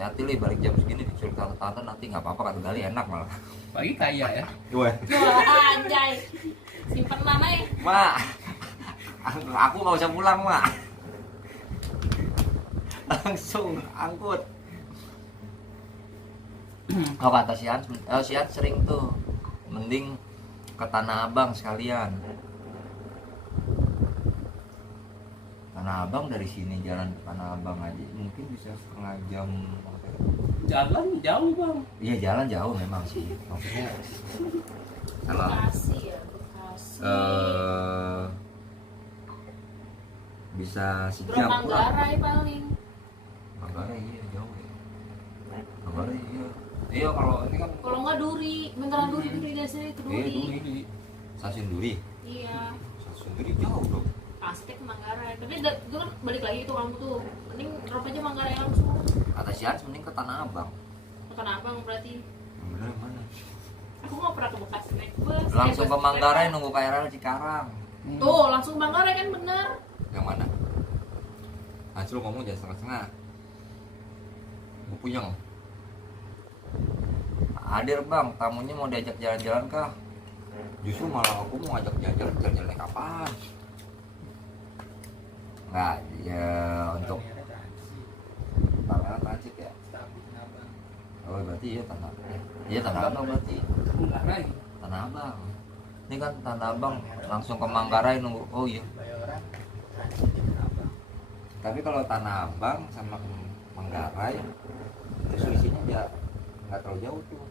Hati-hati li balik jam segini dicurug tante nanti nggak apa-apa kata Gali enak malah. Pagi kaya ya. Gue, Wah anjay. Simpen mana ya? Mak, aku nggak usah pulang mak. langsung angkut. Oh kata si Hans, si Hans sering tuh, mending ke Tanah Abang sekalian. Tanah Abang dari sini jalan ke Tanah Abang aja mungkin bisa setengah jam. Jalan jauh bang. Iya jalan jauh memang sih. Maksudnya kalau Bekasi ya, Bekasi. bisa Bro sejam kurang. Manggarai paling. Manggarai iya jauh ya. Manggarai iya. Iya kalau ini kan Kalau nggak Duri, beneran Duri dari sini ke iya Duri. Duri. Stasiun Duri. Iya. Stasiun Duri jauh dong. Pasti ke Manggarai. Tapi itu kan balik lagi tuh kamu tuh. Mending drop aja Manggarai langsung. Kata si Hans mending ke Tanah Abang. Bukan Abang berarti. Yang bener yang mana? Aku nggak pernah ke Bekasi naik bus. Langsung ke bus Manggarai kereta. nunggu KRL Cikarang. Tuh, langsung ke Manggarai kan bener. Yang mana? Hans lu ngomong jangan setengah-setengah. Gue puyeng. Hadir bang, tamunya mau diajak jalan-jalan kah? Justru malah aku mau ajak jalan-jalan naik kapan? Enggak, ya untuk kamera transit ya. Oh berarti iya Tanah Abang berarti. Manggarai. Tanah Abang. Ini kan Tanah Abang langsung ke Manggarai nunggu. Oh iya. Bayoran transit di Kenapa? Tapi kalau Tanah Abang sama Manggarai itu selisihnya ya nggak terlalu jauh tuh.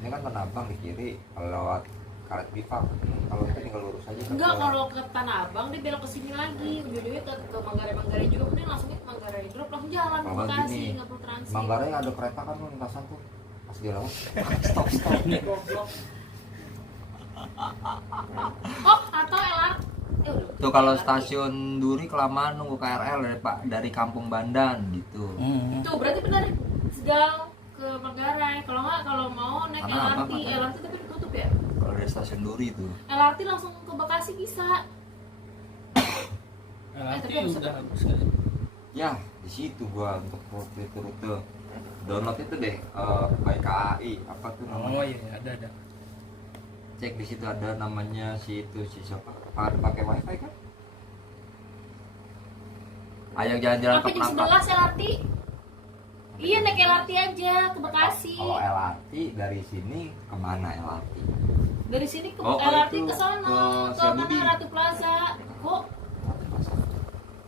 Ini kan Tanah Abang di kiri, kalau lewat Karet Bifak, kalau itu tinggal lurus aja. Enggak, kalau ke Tanah Abang dia belok ke sini lagi. Ujung-ujungnya ke Manggarai juga, mending langsung ke Manggarai. Drop langsung jalan ke Kalau Bekasi, gini, nggak perlu transit. Manggarai ada kereta kan tuh lintasan tuh. Pas dia lewat, stop. Goblok. Oh, atau LRT. Udah. Tuh kalau stasiun Duri kelamaan nunggu KRL dari Kampung Bandan gitu. Tuh berarti benar Tegal ke Manggarai. Kalau nggak, kalau mau naik Tanah Abang, LRT, Tanah. LRT tapi ditutup ya. Kalau dari stasiun Duri tuh. LRT langsung ke Bekasi bisa. LRT tapi harus udah apa? bagus kali. Ya di situ gua untuk rute download itu deh by KAI apa tuh namanya? Oh iya ada. Cek di situ ada namanya si siapa? Pakai wifi kan? Ayo jalan-jalan ke Sampai jam Penangkapan. 11 LRT. Iya naik LRT aja ke Bekasi. Kalau LRT dari sini kemana LRT? Dari sini ke Oh, LRT itu ke sana, ke ke Setiabudi. mana Ratu Plaza. Kok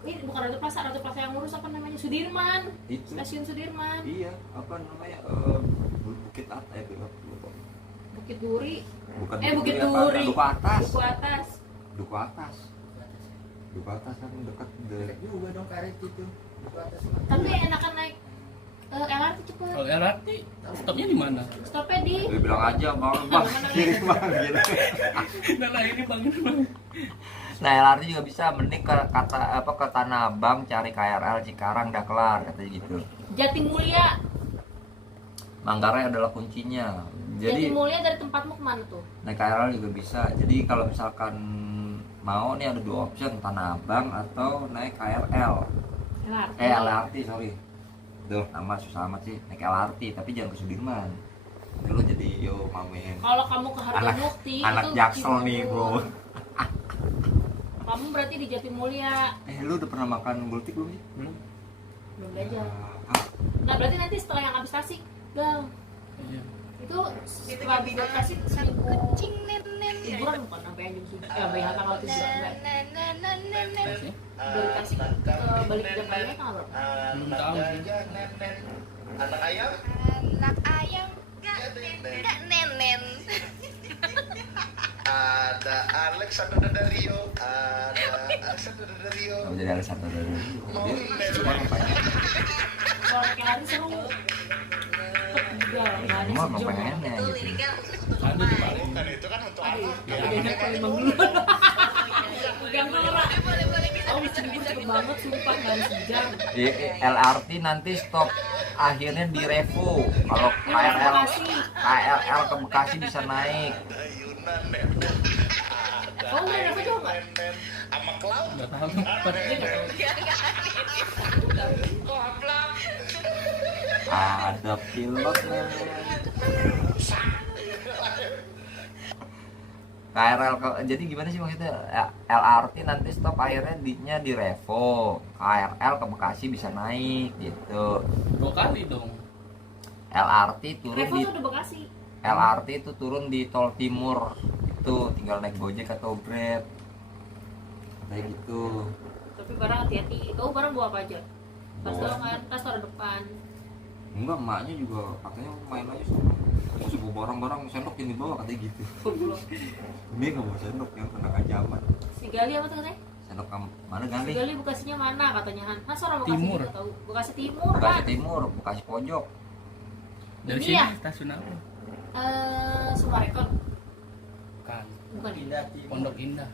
ini bukan Ratu Plaza yang lurus apa namanya? Sudirman. Itu. Stasiun Sudirman. Iya, apa namanya? Bukit Atas lupa. Bukit Duri. Bukan Bukit apa? Duri. Duku Atas. Duku Atas. Duku Atas. Duku Atas kan dekat Dekat juga dong karet itu. Itu atas mah. Tapi enakan naik LRT cepet. Kalau LRT stopnya di mana? Stopnya di Dia bilang aja bang kiri bang gitu. Nah lah ini bang ini bang. Nah LRT juga bisa mending ke Tanah Abang cari KRL Cikarang udah kelar katanya gitu. Jatimulya. Manggarai adalah kuncinya. Jadi Jatimulya dari tempatmu kemana tuh? naik KRL juga bisa. Jadi kalau misalkan mau nih ada dua option Tanah Abang atau naik KRL. LRT. LRT sorry. Duh nama susah amat sih naik LRT tapi jangan ke Sudirman. Nanti lo jadi yo mamen. Kalau kamu ke Hargamukti Anak itu Jaksel nih Cibubur. bro. Kamu berarti di Jatimulya. Lu udah pernah makan gultik belum sih? Belum. Belum belajar. Ah, Nah berarti nanti setelah yang habis Tasik, Gal. Iya. Itu setelah habis Tasik seminggu Kucing nenen. liburan bukan sampai jam 7. Sampai tanggal 7 enggak. Masih? Dari Tasik ke balik ke Jakarta tanggal berapa? Belum tahu sih. Anak ayam? Anak ayam gak nenen. Ada Alexander Dario. Ada Alexander Dario. Kamu jadi Alexander dari dia cuma ngapain? Kalau naik LRT seru. Gal, nggak ada Cuma sejam. pengennya gitu. Ada di Paling. Bukan itu kan untuk Aduh, apa? tapi dia Palembang dulu. Pegang Nora. Oh, Cibubur cepet banget, sumpah nggak ada sejam. Di LRT nanti stop akhirnya di Revo. Kalau KRL ke Bekasi bisa naik. Ayunan nen. Oh, nggak ada apa coba? Nen. Sama Cloud. Nggak tahu. Goblok. Ada pilotnya. KRL jadi gimana sih maksudnya? LRT nanti stop akhirnya di Revo, KRL ke Bekasi bisa naik gitu. 2 kali dong. LRT turun Revo di tuh udah Bekasi. LRT itu turun di Tol Timur, itu tinggal naik Gojek atau Grab kayak gitu. Tapi barang hati-hati. Kamu barang bawa apa aja? Pas Bawa. lo kan, pas taruh depan. Enggak, emaknya juga katanya main aja sama, masih bawa barang-barang, sendok yang dibawa katanya gitu. Ini nggak bawa sendok yang kena ancaman. Si Gali apa tuh katanya? Sendok mana Si Gali? Gali Bekasinya mana katanya Han? Mas orang Bekasi Timur. juga tahu. Bekasi Timur Bekasi kan? Timur, Bekasi pojok. Dari Ini sini ya? stasiun apa? Sumarekon. Kan. Bukan ya? Indah Timur. Pondok Indah.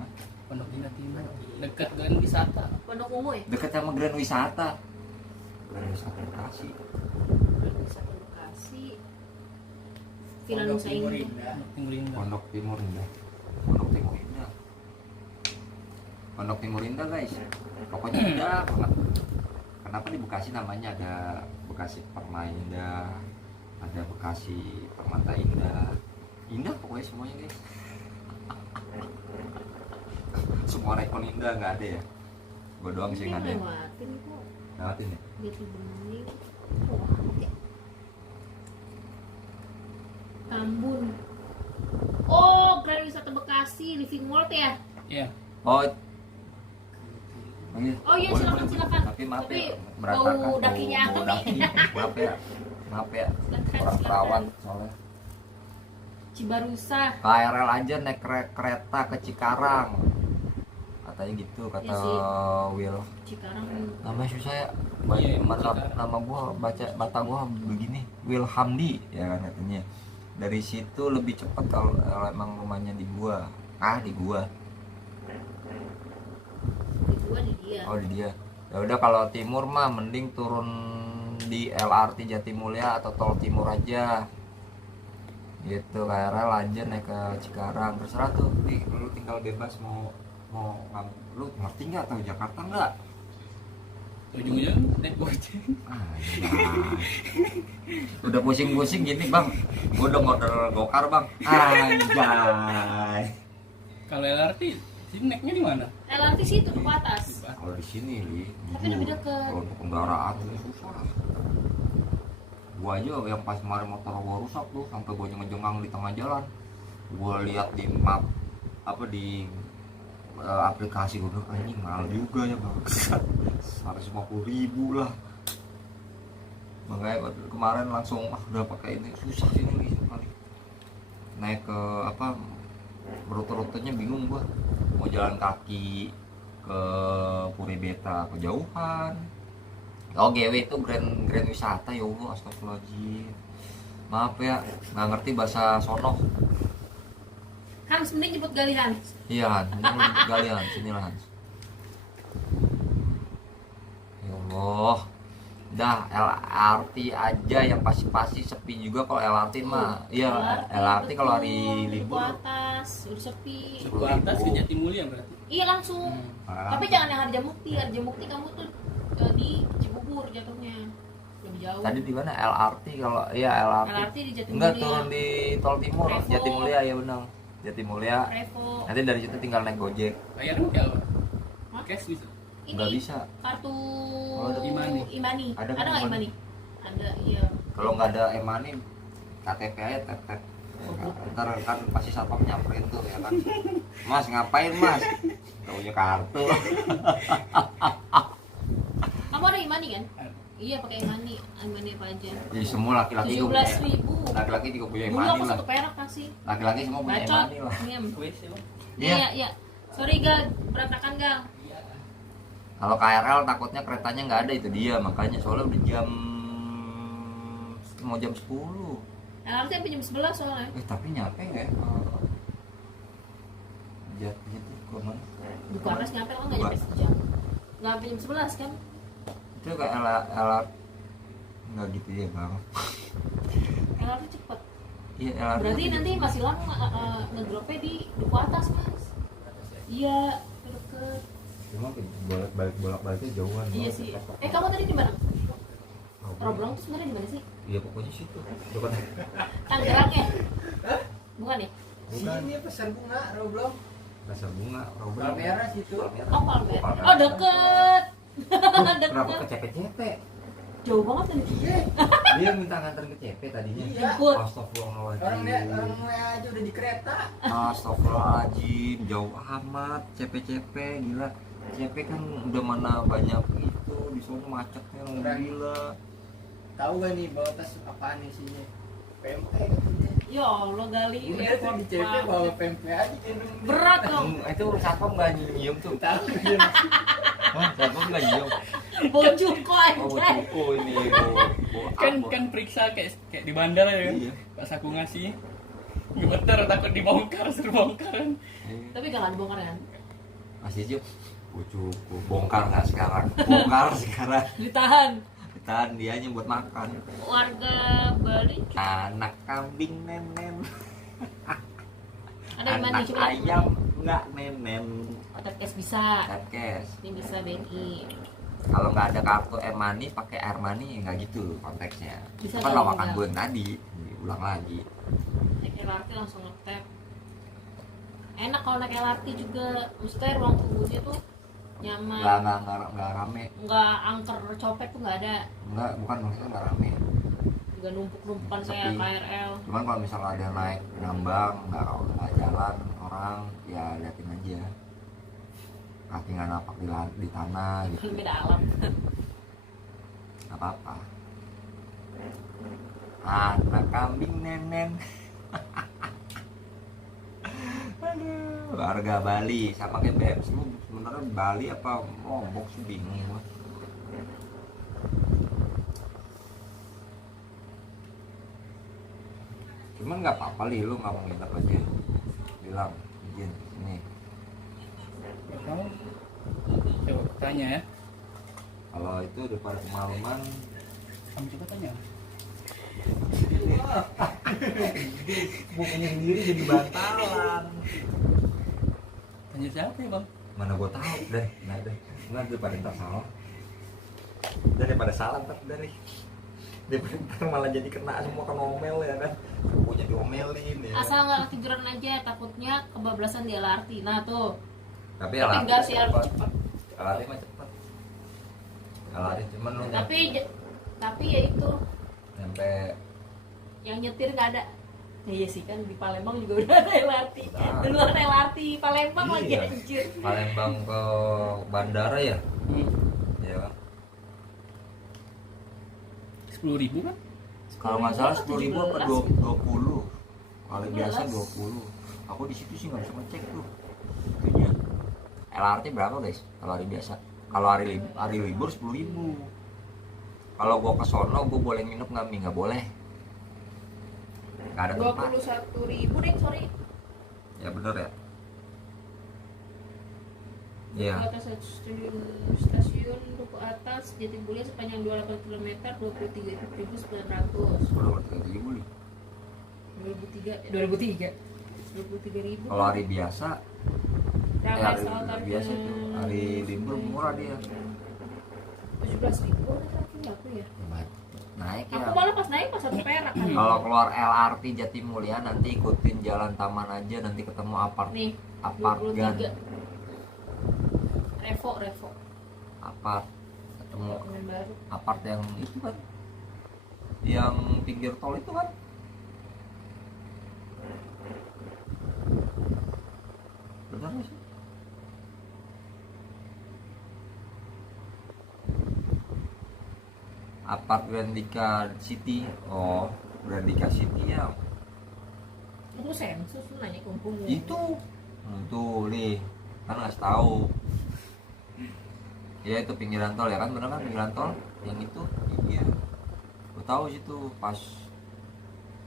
Hah? Pondok Indah Timur. Dekat dengan wisata. Pondok Ungu ya? Dekat sama Grand Wisata. Grand Wisata Bekasi. Wisata Bekasi. Villa Pondok Nusa Timur Indah. Indah. Timur Indah. Pondok Timur Indah. Pondok Timur Indah. Pondok Timur Indah guys. Pokoknya indah banget. Kenapa di Bekasi namanya ada Bekasi Perma Indah, ada Bekasi Permata Indah. Indah pokoknya semuanya guys. Semua rekon indah nggak ada ya. Gue doang sih nggak ada. Lewatin kok. Lewatin ya. Jati Bening. Wah, ya. Tambun. Oh, Grand Wisata Bekasi, Living World ya? Iya. Oh Oh iya, silakan. Tapi maaf Tapi ya, berantakan bau dakinya bau Ami. daki. Maaf ya, maaf ya. Silakan, Orang silakan. perawat soalnya. Cibarusa. KRL aja naik kereta ke Cikarang. Katanya gitu kata Iya sih. Will. Cikarang. Namanya susah ya. Iya, Nama gua bata gua begini, Will Hamdi ya kan katanya. Dari situ lebih cepat kalau emang rumahnya di gua. Di gua. Di gua di dia. Oh di dia. Ya udah kalau timur mah mending turun di LRT Jatimulya atau Tol Timur aja. Gitu, KRL aja naik ke Cikarang. Terserah tuh, nih lu tinggal bebas mau lu ngerti nggak tahu Jakarta nggak? Ujung-ujung naik Gojek. Udah pusing-pusing gini bang, gua udah order gokar bang. Anjay. Kalau LRT, sini naiknya di mana? LRT situ ke atas. Kalau di sini li, Tapi lebih deket. kalau untuk kendaraan ini susah. Gua aja yang pas kemarin motor gua rusak tuh, sampai gua ngejengang di tengah jalan. Gua lihat di map apa di aplikasi, gua bilang anjing mahal juga ya bang. 150.000 lah. Makanya kemarin langsung udah pakai ini, susah ini kali. Naik ke apa rute-rutenya bingung gua. Mau jalan kaki ke Puri Beta kejauhan. Oh GW itu Grand Wisata ya Allah, astagfirullahaladzim. Maaf ya, nggak ngerti bahasa sono. Hans mending jemput Gali Hans. Iya Hans, ini lu jemput kali Hans, sinilah Hans. Ya Allah. Dah LRT aja yang pasti sepi juga kalau LRT mah. Iya, LRT kalau hari Duku libur. atas, udah sepi. Duku atas ke Jatimulya berarti. Iya langsung. Ah. Tapi jangan yang hari Jamukti. Hari Jamukti kamu tuh di Cibubur jatuhnya. Lebih jauh. Tadi di mana LRT kalau iya LRT. LRT di Jatimulya. Enggak, turun di Tol Timur, Revo. Jatimulya ya benar. Jatimulya. Revo. Nanti dari situ tinggal naik Gojek. Bayarnya kayak apa? Hah? Cash bisa. Ini Nggak bisa. kartu ada Imani. Imani. Ada Ada kan nggak Imani? Imani? Ada, iya. Kalau nggak ada e-money, KTP aja tep. Ntar kan pasti satpam nyamperin tuh ya kan. Mas ngapain mas? Gak punya kartu. Kamu ada Imani kan? Ada. Iya pakai Imani. Imani apa aja? Jadi semua laki-laki juga 17.000. punya. Laki-laki juga punya Dulu e-money aku lah. satu perak kasih. Laki-laki semua punya Bacot. e-money lah. Iya. WC bang. Iya. Iya, iya. Sorry Gal, berantakan Gal. Kalau KRL takutnya keretanya nggak ada, itu dia makanya soalnya udah mau jam 10. LRT sampai jam 11 soalnya. Tapi nyampe nggak ya? Gitu ke mana? Duku atas nyampe kan nggak nyampe sejam. Nggak sampai jam 11 kan? Itu kayak LRT nggak gitu ya bang. LRT cepet. Iya LRT. Berarti nanti Mas Ilham ngedropnya di Duku atas Mas. Iya, deket. Cuma bolak-baliknya jauhan. Iya sih. Kamu tadi di mana? Roblong tuh sebenarnya di mana sih? Iya pokoknya situ. Dekat. Tangerang ya? Bukan ya? Sini pasar bunga, Roblong. Pasar bunga, Palmera situ. Oh Palmera. Oh deket. Kenapa ke Deket. CP-CP? Jauh banget kan? Iya. Dia minta nganterin ke CP tadinya. Iya. Jemput. Astagfirullahaladzim. Orangnya aja udah di kereta. Astagfirullahaladzim, jauh amat. CP-CP, gila. CP kan udah mana banyak itu, di sana macetnya gila. Tahu gak nih bawa tas apaan isinya? PMP katanya. Ya Allah Gali. Udah tuh di CP bawa PMP aja gendong. Berat dong. Itu satpam nggak nyium tuh. Tahu dia. Hah, satpam nggak nyium. Bojuko Oh, aja. cukup ini. Kan periksa kayak di bandara ya kan. Iya. Pas aku ngasih gemeter takut dibongkar, suruh bongkar kan. Tapi gak dibongkar kan? Masih Juk. Oh, cukup. Bongkar nggak sekarang? Bongkar sekarang. Ditahan. Tahan dianya buat makan. Warga Bali Anak kambing nenen. ada yang mandi Anak coba. ayam nggak nenen. Podcast bisa. Cash. Ini bisa BNI. Kalau nggak ada kartu money pakai air money nggak gitu konteksnya. Bisa Kan dong, lawakan bisa. gue yang tadi. Ulang lagi. Naik LRT langsung nge-tap. Enak kalau naik LRT juga. Maksudnya ruang tunggunya tuh nyaman. Nggak rame. Nggak angker copet tuh nggak ada. Nggak, bukan maksudnya nggak rame. Juga numpuk-numpukan kayak Sepi. KRL. Cuman kalau misalnya ada naik nambang nggak jalan orang ya liatin aja. Kaki nggak napak di tanah gitu. Beda alam. Nggak apa-apa. Anak kambing nenen. Aduh, warga Bali sama kayak BMS lu sebenarnya Bali apa Lombok sih bingung gua. Cuman nggak apa-apa li lu nggak mau nginep aja, bilang izin ini. Gak tahu. Coba tanya ya. Kalau itu daripada kemalaman Kamu coba tanya. bukannya sendiri jadi bantalan. Tanya siapa ya bang? Mana gua tahu deh, nggak daripada ntar salah. Daripada salah ntar dari ntar malah jadi kena semua kan ngomel ya kan, punya diomelin ya. Asal nggak ketiduran aja, takutnya kebablasan di LRT. Nah tuh. Tapi Tapi enggak sih LRT cepat. LRT mah cepet. LRT cuman lu Tapi ya itu sampai yang nyetir nggak ada. Ya iya sih kan di Palembang juga udah ada LRT. Nah. Duluan LRT Palembang lagi Iya. anjir. Palembang ke bandara ya, ya kan. 10.000 kan? Kalau nggak salah 10.000 apa 20? Kali 15. biasa 20. Aku di situ sih nggak bisa ngecek tuh. Itunya. LRT berapa guys? Kalau hari biasa? Kalau hari libur 10.000. Kalau gua ke sono gua boleh nginep nggak Mi? Nggak boleh. Nggak ada tempat. 21.000 deh, sorry. Ya bener ya. Iya. Ke atas stasiun Duku Atas Jatimulia sepanjang 28 km 23.900. Udah 3.000 nih. 23.000. Kalau hari biasa, Ramai hari soal biasa tuh hari libur murah dia. 17.000 kan aku ya. Naik ya. Aku malah pas naik pas 1 perak kan. Kalau keluar LRT Jatimulya nanti ikutin jalan taman aja, nanti ketemu Nih, Apartgan. 23. Revo. Apart ketemu Dokumen baru. apart yang itu kan, yang pinggir tol itu kan. Benar nggak sih? Apart Grandika City. Oh, Grandika City ya. Aku sensus lu nanya kumpul. Itu nih kan nggak tahu ya, itu pinggiran tol ya kan, bener kan pinggiran tol yang itu. Iya, gue tahu situ pas,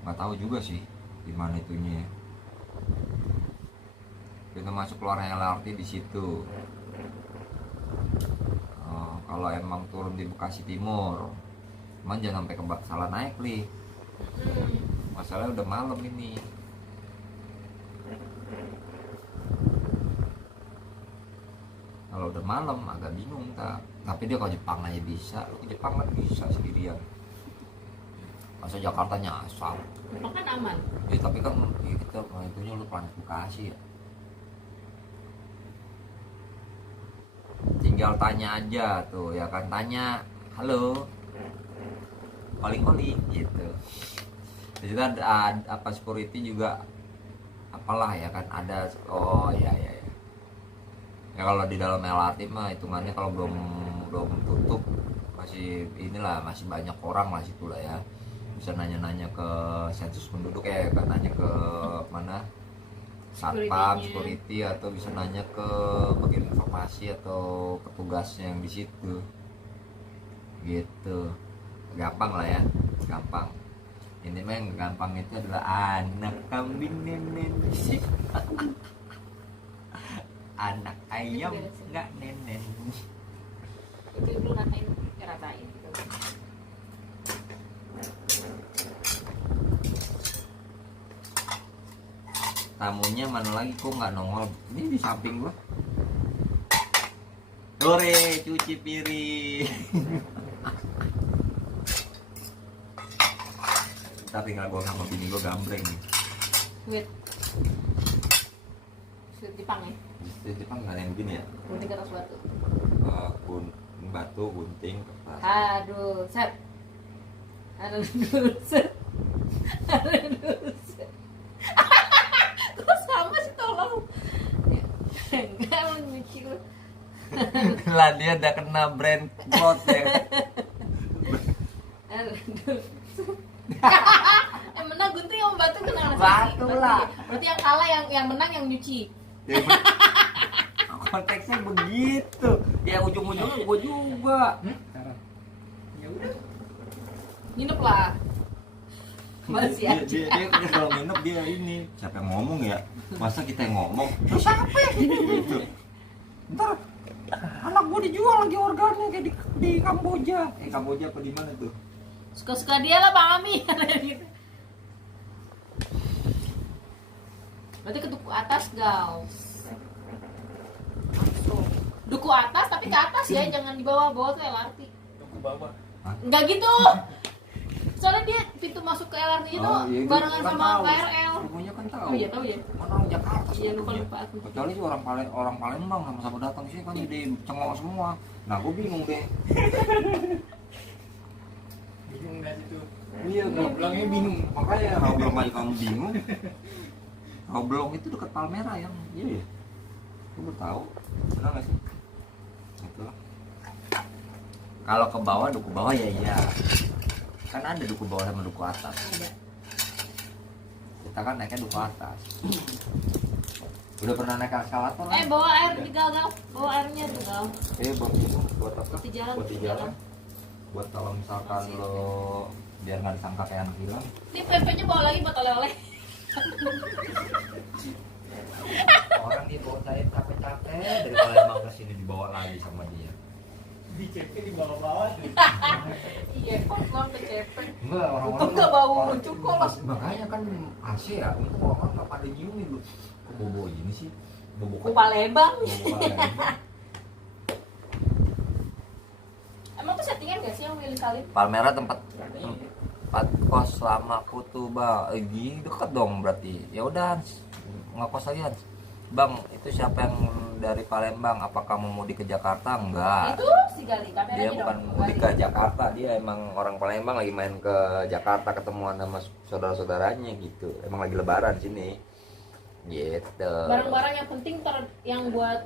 nggak tahu juga sih di mana itunya. Kita masuk keluarnya LRT di situ. Oh, kalau emang turun di Bekasi Timur, cuman jangan sampai salah naik nih, masalahnya udah malam ini. Kalau udah malam agak bingung tak. Tapi dia kalau Jepang aja bisa, lu ke Jepang kan bisa sendirian. Masa Jakarta nyasar. Jepang kan aman. Ya tapi kan ya, kita itu itunya lu Planet Bekasi ya. Tinggal tanya aja tuh ya kan, tanya halo calling gitu. Di situ ada apa security juga apalah ya kan, ada. Oh ya ya ya. Ya kalau di dalam LRT mah hitungannya kalau belum tutup masih inilah, masih banyak orang lah situ lah ya. Bisa nanya-nanya ke sensus penduduk kan, nanya ke mana satpam security, atau bisa nanya ke bagian informasi atau petugasnya yang di situ gitu. Gampang lah ya, gampang. Ini mah yang gampang itu adalah anak kambing nenen anak ayam nggak nenen. Itu dulu ratain gitu. Tamunya mana lagi kok nggak nongol? Ini di samping gua. Dore cuci piring. Tapi kalau gua sama bini gua gambreng nih. Wait. Sudah Jepang ya? Di Jepang nggak ada yang begini ya? Gunting ke atas batu. Batu gunting kertas. Aduh, set. Aduh, set. Aduh, set. Kok sama sih, tolong. Enggak, lu nyuci lu. Lah dia udah kena brand cloth ya. Aduh. Menang gunting sama batu kena nasi. Batu lah. Berarti yang kalah yang menang yang nyuci. Konteksnya begitu. Ya ujung-ujungnya gue juga. Ya udah. Nginep lah. Masih aja. Dia kalau nginep dia ini. Siapa yang ngomong ya? Masa kita yang ngomong? Terus siapa yang gitu? Ntar anak gue dijual lagi organnya kayak di Kamboja. Kamboja apa di mana tuh? Suka-suka dia lah Bang Ami. Gitu. Berarti ke duku atas, guys. Langsung. Duku atas tapi ke atas ya, jangan di bawah-bawah tuh LRT. Duku bawah. Enggak gitu. Soalnya dia pintu masuk ke LRT itu iya, barengan kan sama tahu. KRL. Semuanya kan tahu. Oh iya, tahu ya. Orang Jakarta. Iya, lupa aku. Kecuali sih orang Palembang sama-sama datang sih kan jadi cengok semua. Nah, gue bingung deh. Bingung nggak situ? Iya, gue bilangnya bingung. Makanya Roblong aja kamu bingung. Roblong itu dekat Palmera yang iya ya. Gue baru tahu. Benar nggak sih? Itulah. Kalau ke bawah, duku bawah ya iya. Kan ada duku bawah sama duku atas. Ada. Kita kan naiknya duku atas. Udah pernah naik eskalator? Bawa air di gal. Bawa airnya tuh gal. Buat minum, buat apa? Di jalan. Buat di jalan. Buat kalau misalkan lo biar nggak disangka kayak anak hilang. Ini pempeknya bawa lagi buat oleh-oleh. Orang dia bawa saya capek-capek dari Palembang ke sini dibawa lagi sama dia. Di CP di bawah-bawah tuh. Iya, kok belum kecepet. Enggak, orang-orang Untung nggak bau cukup lah. Makanya kan AC ya, untung orang-orang nggak pada nyiumin lu. Kok bobo ini sih? Bobo Ke Palembang. Palembang. Emang tuh settingan gak sih yang Willy Salim? Palmera tempat kos lama kutu bang, deket dong berarti. Ya udah, ngekos lagi Hans. Bang, itu siapa yang dari Palembang? Apa kamu mudik ke Jakarta? Enggak. Itu si Gali, kameranya Dia dong. bukan mudik ke Jakarta, dia emang orang Palembang lagi main ke Jakarta ketemuan sama saudara-saudaranya gitu. Emang lagi lebaran sini. Gitu. Barang-barang yang penting yang buat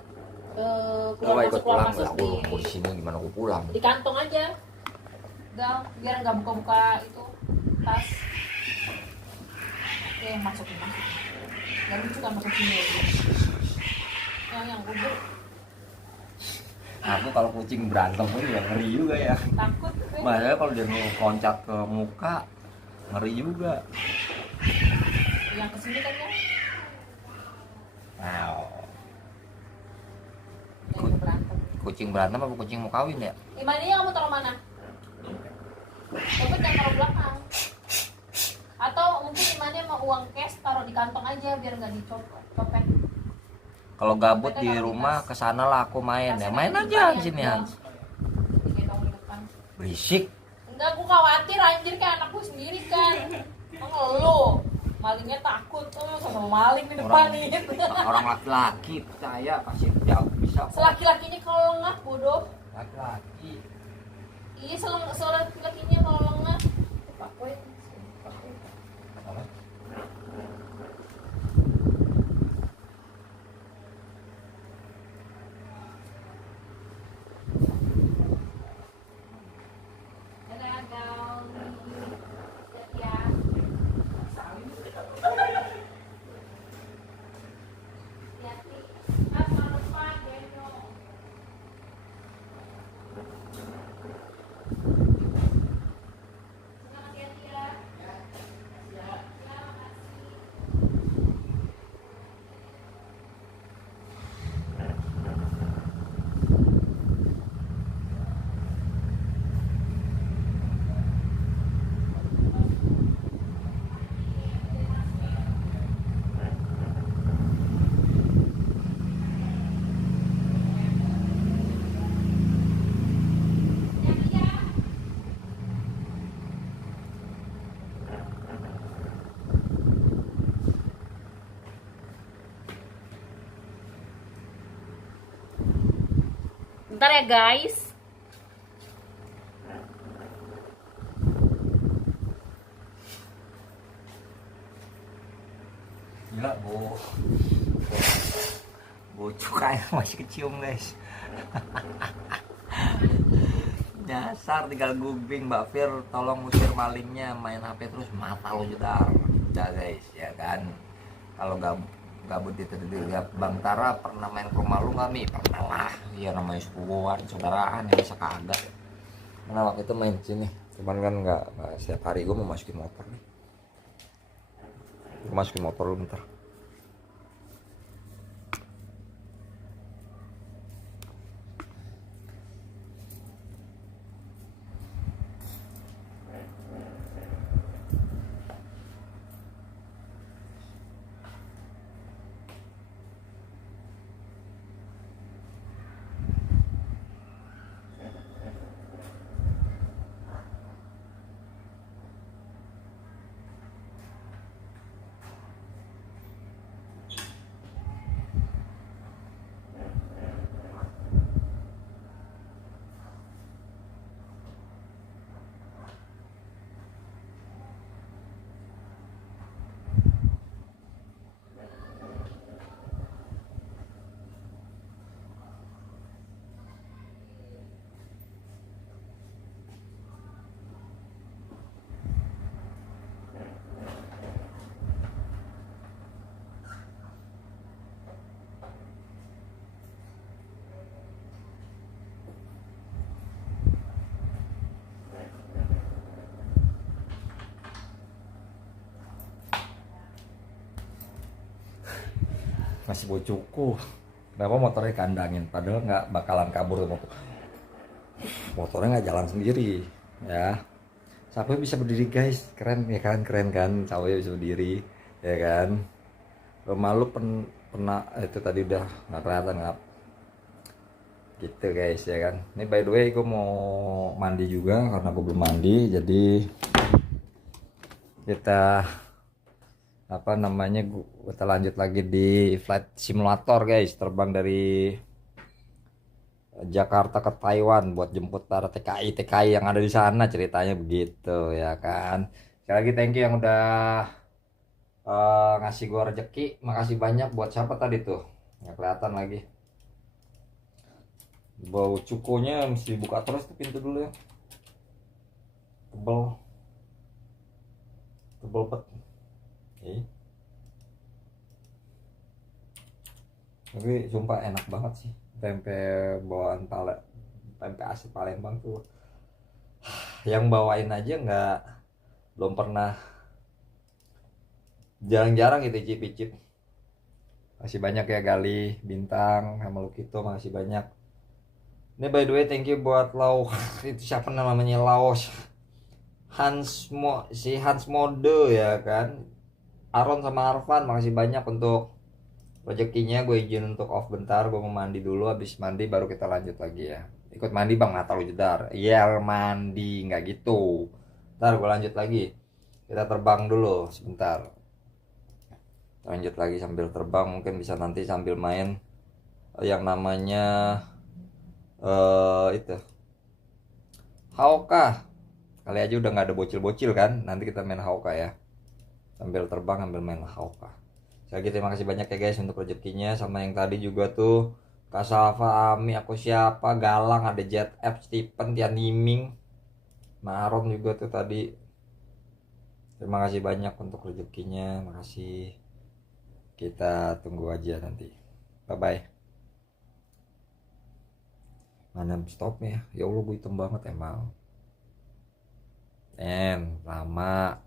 Lu keluar ikut masuk keluar pulang masuk lah, aku di sini gimana aku pulang? di kantong aja. Gal, biar nggak buka-buka itu tas. Oke, masukin. Gak lucu kan masuk sini aja. Yang kubur Aku kalau kucing berantem pun juga ngeri juga ya. takut. Makanya kalau dia loncat ke muka ngeri juga. Yang kesini kan ya? Wow. Yang berantem. Kucing berantem apa kucing mau kawin ya? Imaninya kamu taruh mana? Dompet jangan taruh belakang. Atau mungkin Imania mau uang cash taruh di kantong aja biar nggak dicopet. Kalau gabut di rumah kesana lah aku main ya. Main aja di sini Hans. Digendong di depan. Berisik. Enggak, gue khawatir anjir kan anak gue sendiri kan. Emang lu malingnya takut sama maling di depan nih. Orang laki-laki percaya pasti jauh bisa. Selaki-lakinya kalau lengah bodoh. Laki-laki. Iya, selaki-lakinya kalau lengah. Pak Boy. Dadah, Gal. Siap ya. Hati-hati. Mas, tahun depan, Deno. Senang hati-hati ya. Ya, makasih. Hati-hati ya. Bentar ya guys. Gila, bau cukai masih kecium guys. Nyasar tinggal gubing. Mbak Fir tolong usir malingnya, main HP terus mata lo jedar. Udah guys ya kan. Kalau gabut itu Bang Tara pernah main ke rumah lu nggak Mi? Pernah lah. Iya namanya sepupuan saudaraan yang bisa kagak. Mana waktu itu main sini. Cuman kan nggak setiap hari. Gue mau masukin motor nih. Gue masukin motor lu bentar. Masih bau cuku. Kenapa motornya kandangin? Padahal nggak bakalan kabur motor. Motornya nggak jalan sendiri, ya. Sampai bisa berdiri guys, keren ya kan, keren kan? Sampai bisa berdiri, ya kan? Rumah lu pernah itu tadi udah nggak kelihatan nggak? Gitu guys ya kan. Ini by the way gue mau mandi juga karena gue belum mandi, jadi kita apa namanya kita lanjut lagi di flight simulator guys, terbang dari Jakarta ke Taiwan buat jemput para TKI yang ada di sana, ceritanya begitu ya kan. Sekali lagi thank you yang udah ngasih gua rezeki, makasih banyak. Buat siapa tadi tuh nggak kelihatan lagi, bau cukunya mesti buka terus tuh pintu dulu ya, tebel pet. Tapi sumpah enak banget sih tempe bawaan tempe asli Palembang tuh. Yang bawain aja belum pernah, jarang-jarang gitu icip-icip. Masih banyak ya Gali, Bintang, sama Lukito, masih banyak. Ini by the way thank you buat Lau itu siapa namanya, Laos Hans Mode ya kan. Aron sama Arfan, makasih banyak untuk rezekinya. Gue izin untuk off bentar, gue mau mandi dulu, habis mandi baru kita lanjut lagi ya. Ikut mandi bang, mata lu jedar. Iya mandi, nggak gitu. Ntar gue lanjut lagi. Kita terbang dulu sebentar. lanjut lagi sambil terbang, mungkin bisa nanti sambil main yang namanya itu Hauka. Kali aja udah nggak ada bocil-bocil kan, nanti kita main Hauka ya, sambil terbang sambil main Hauka. Sekali lagi terima kasih banyak ya guys untuk rezekinya, sama yang tadi juga tuh Kasalva, Ami, aku siapa, Galang, ada Jet F, Stephen, Tian Niming, Maron juga tuh tadi. Terima kasih banyak untuk rezekinya, makasih. Kita tunggu aja nanti. Bye bye. Mana stopnya? Ya Allah, gue hitam banget emang. Lama.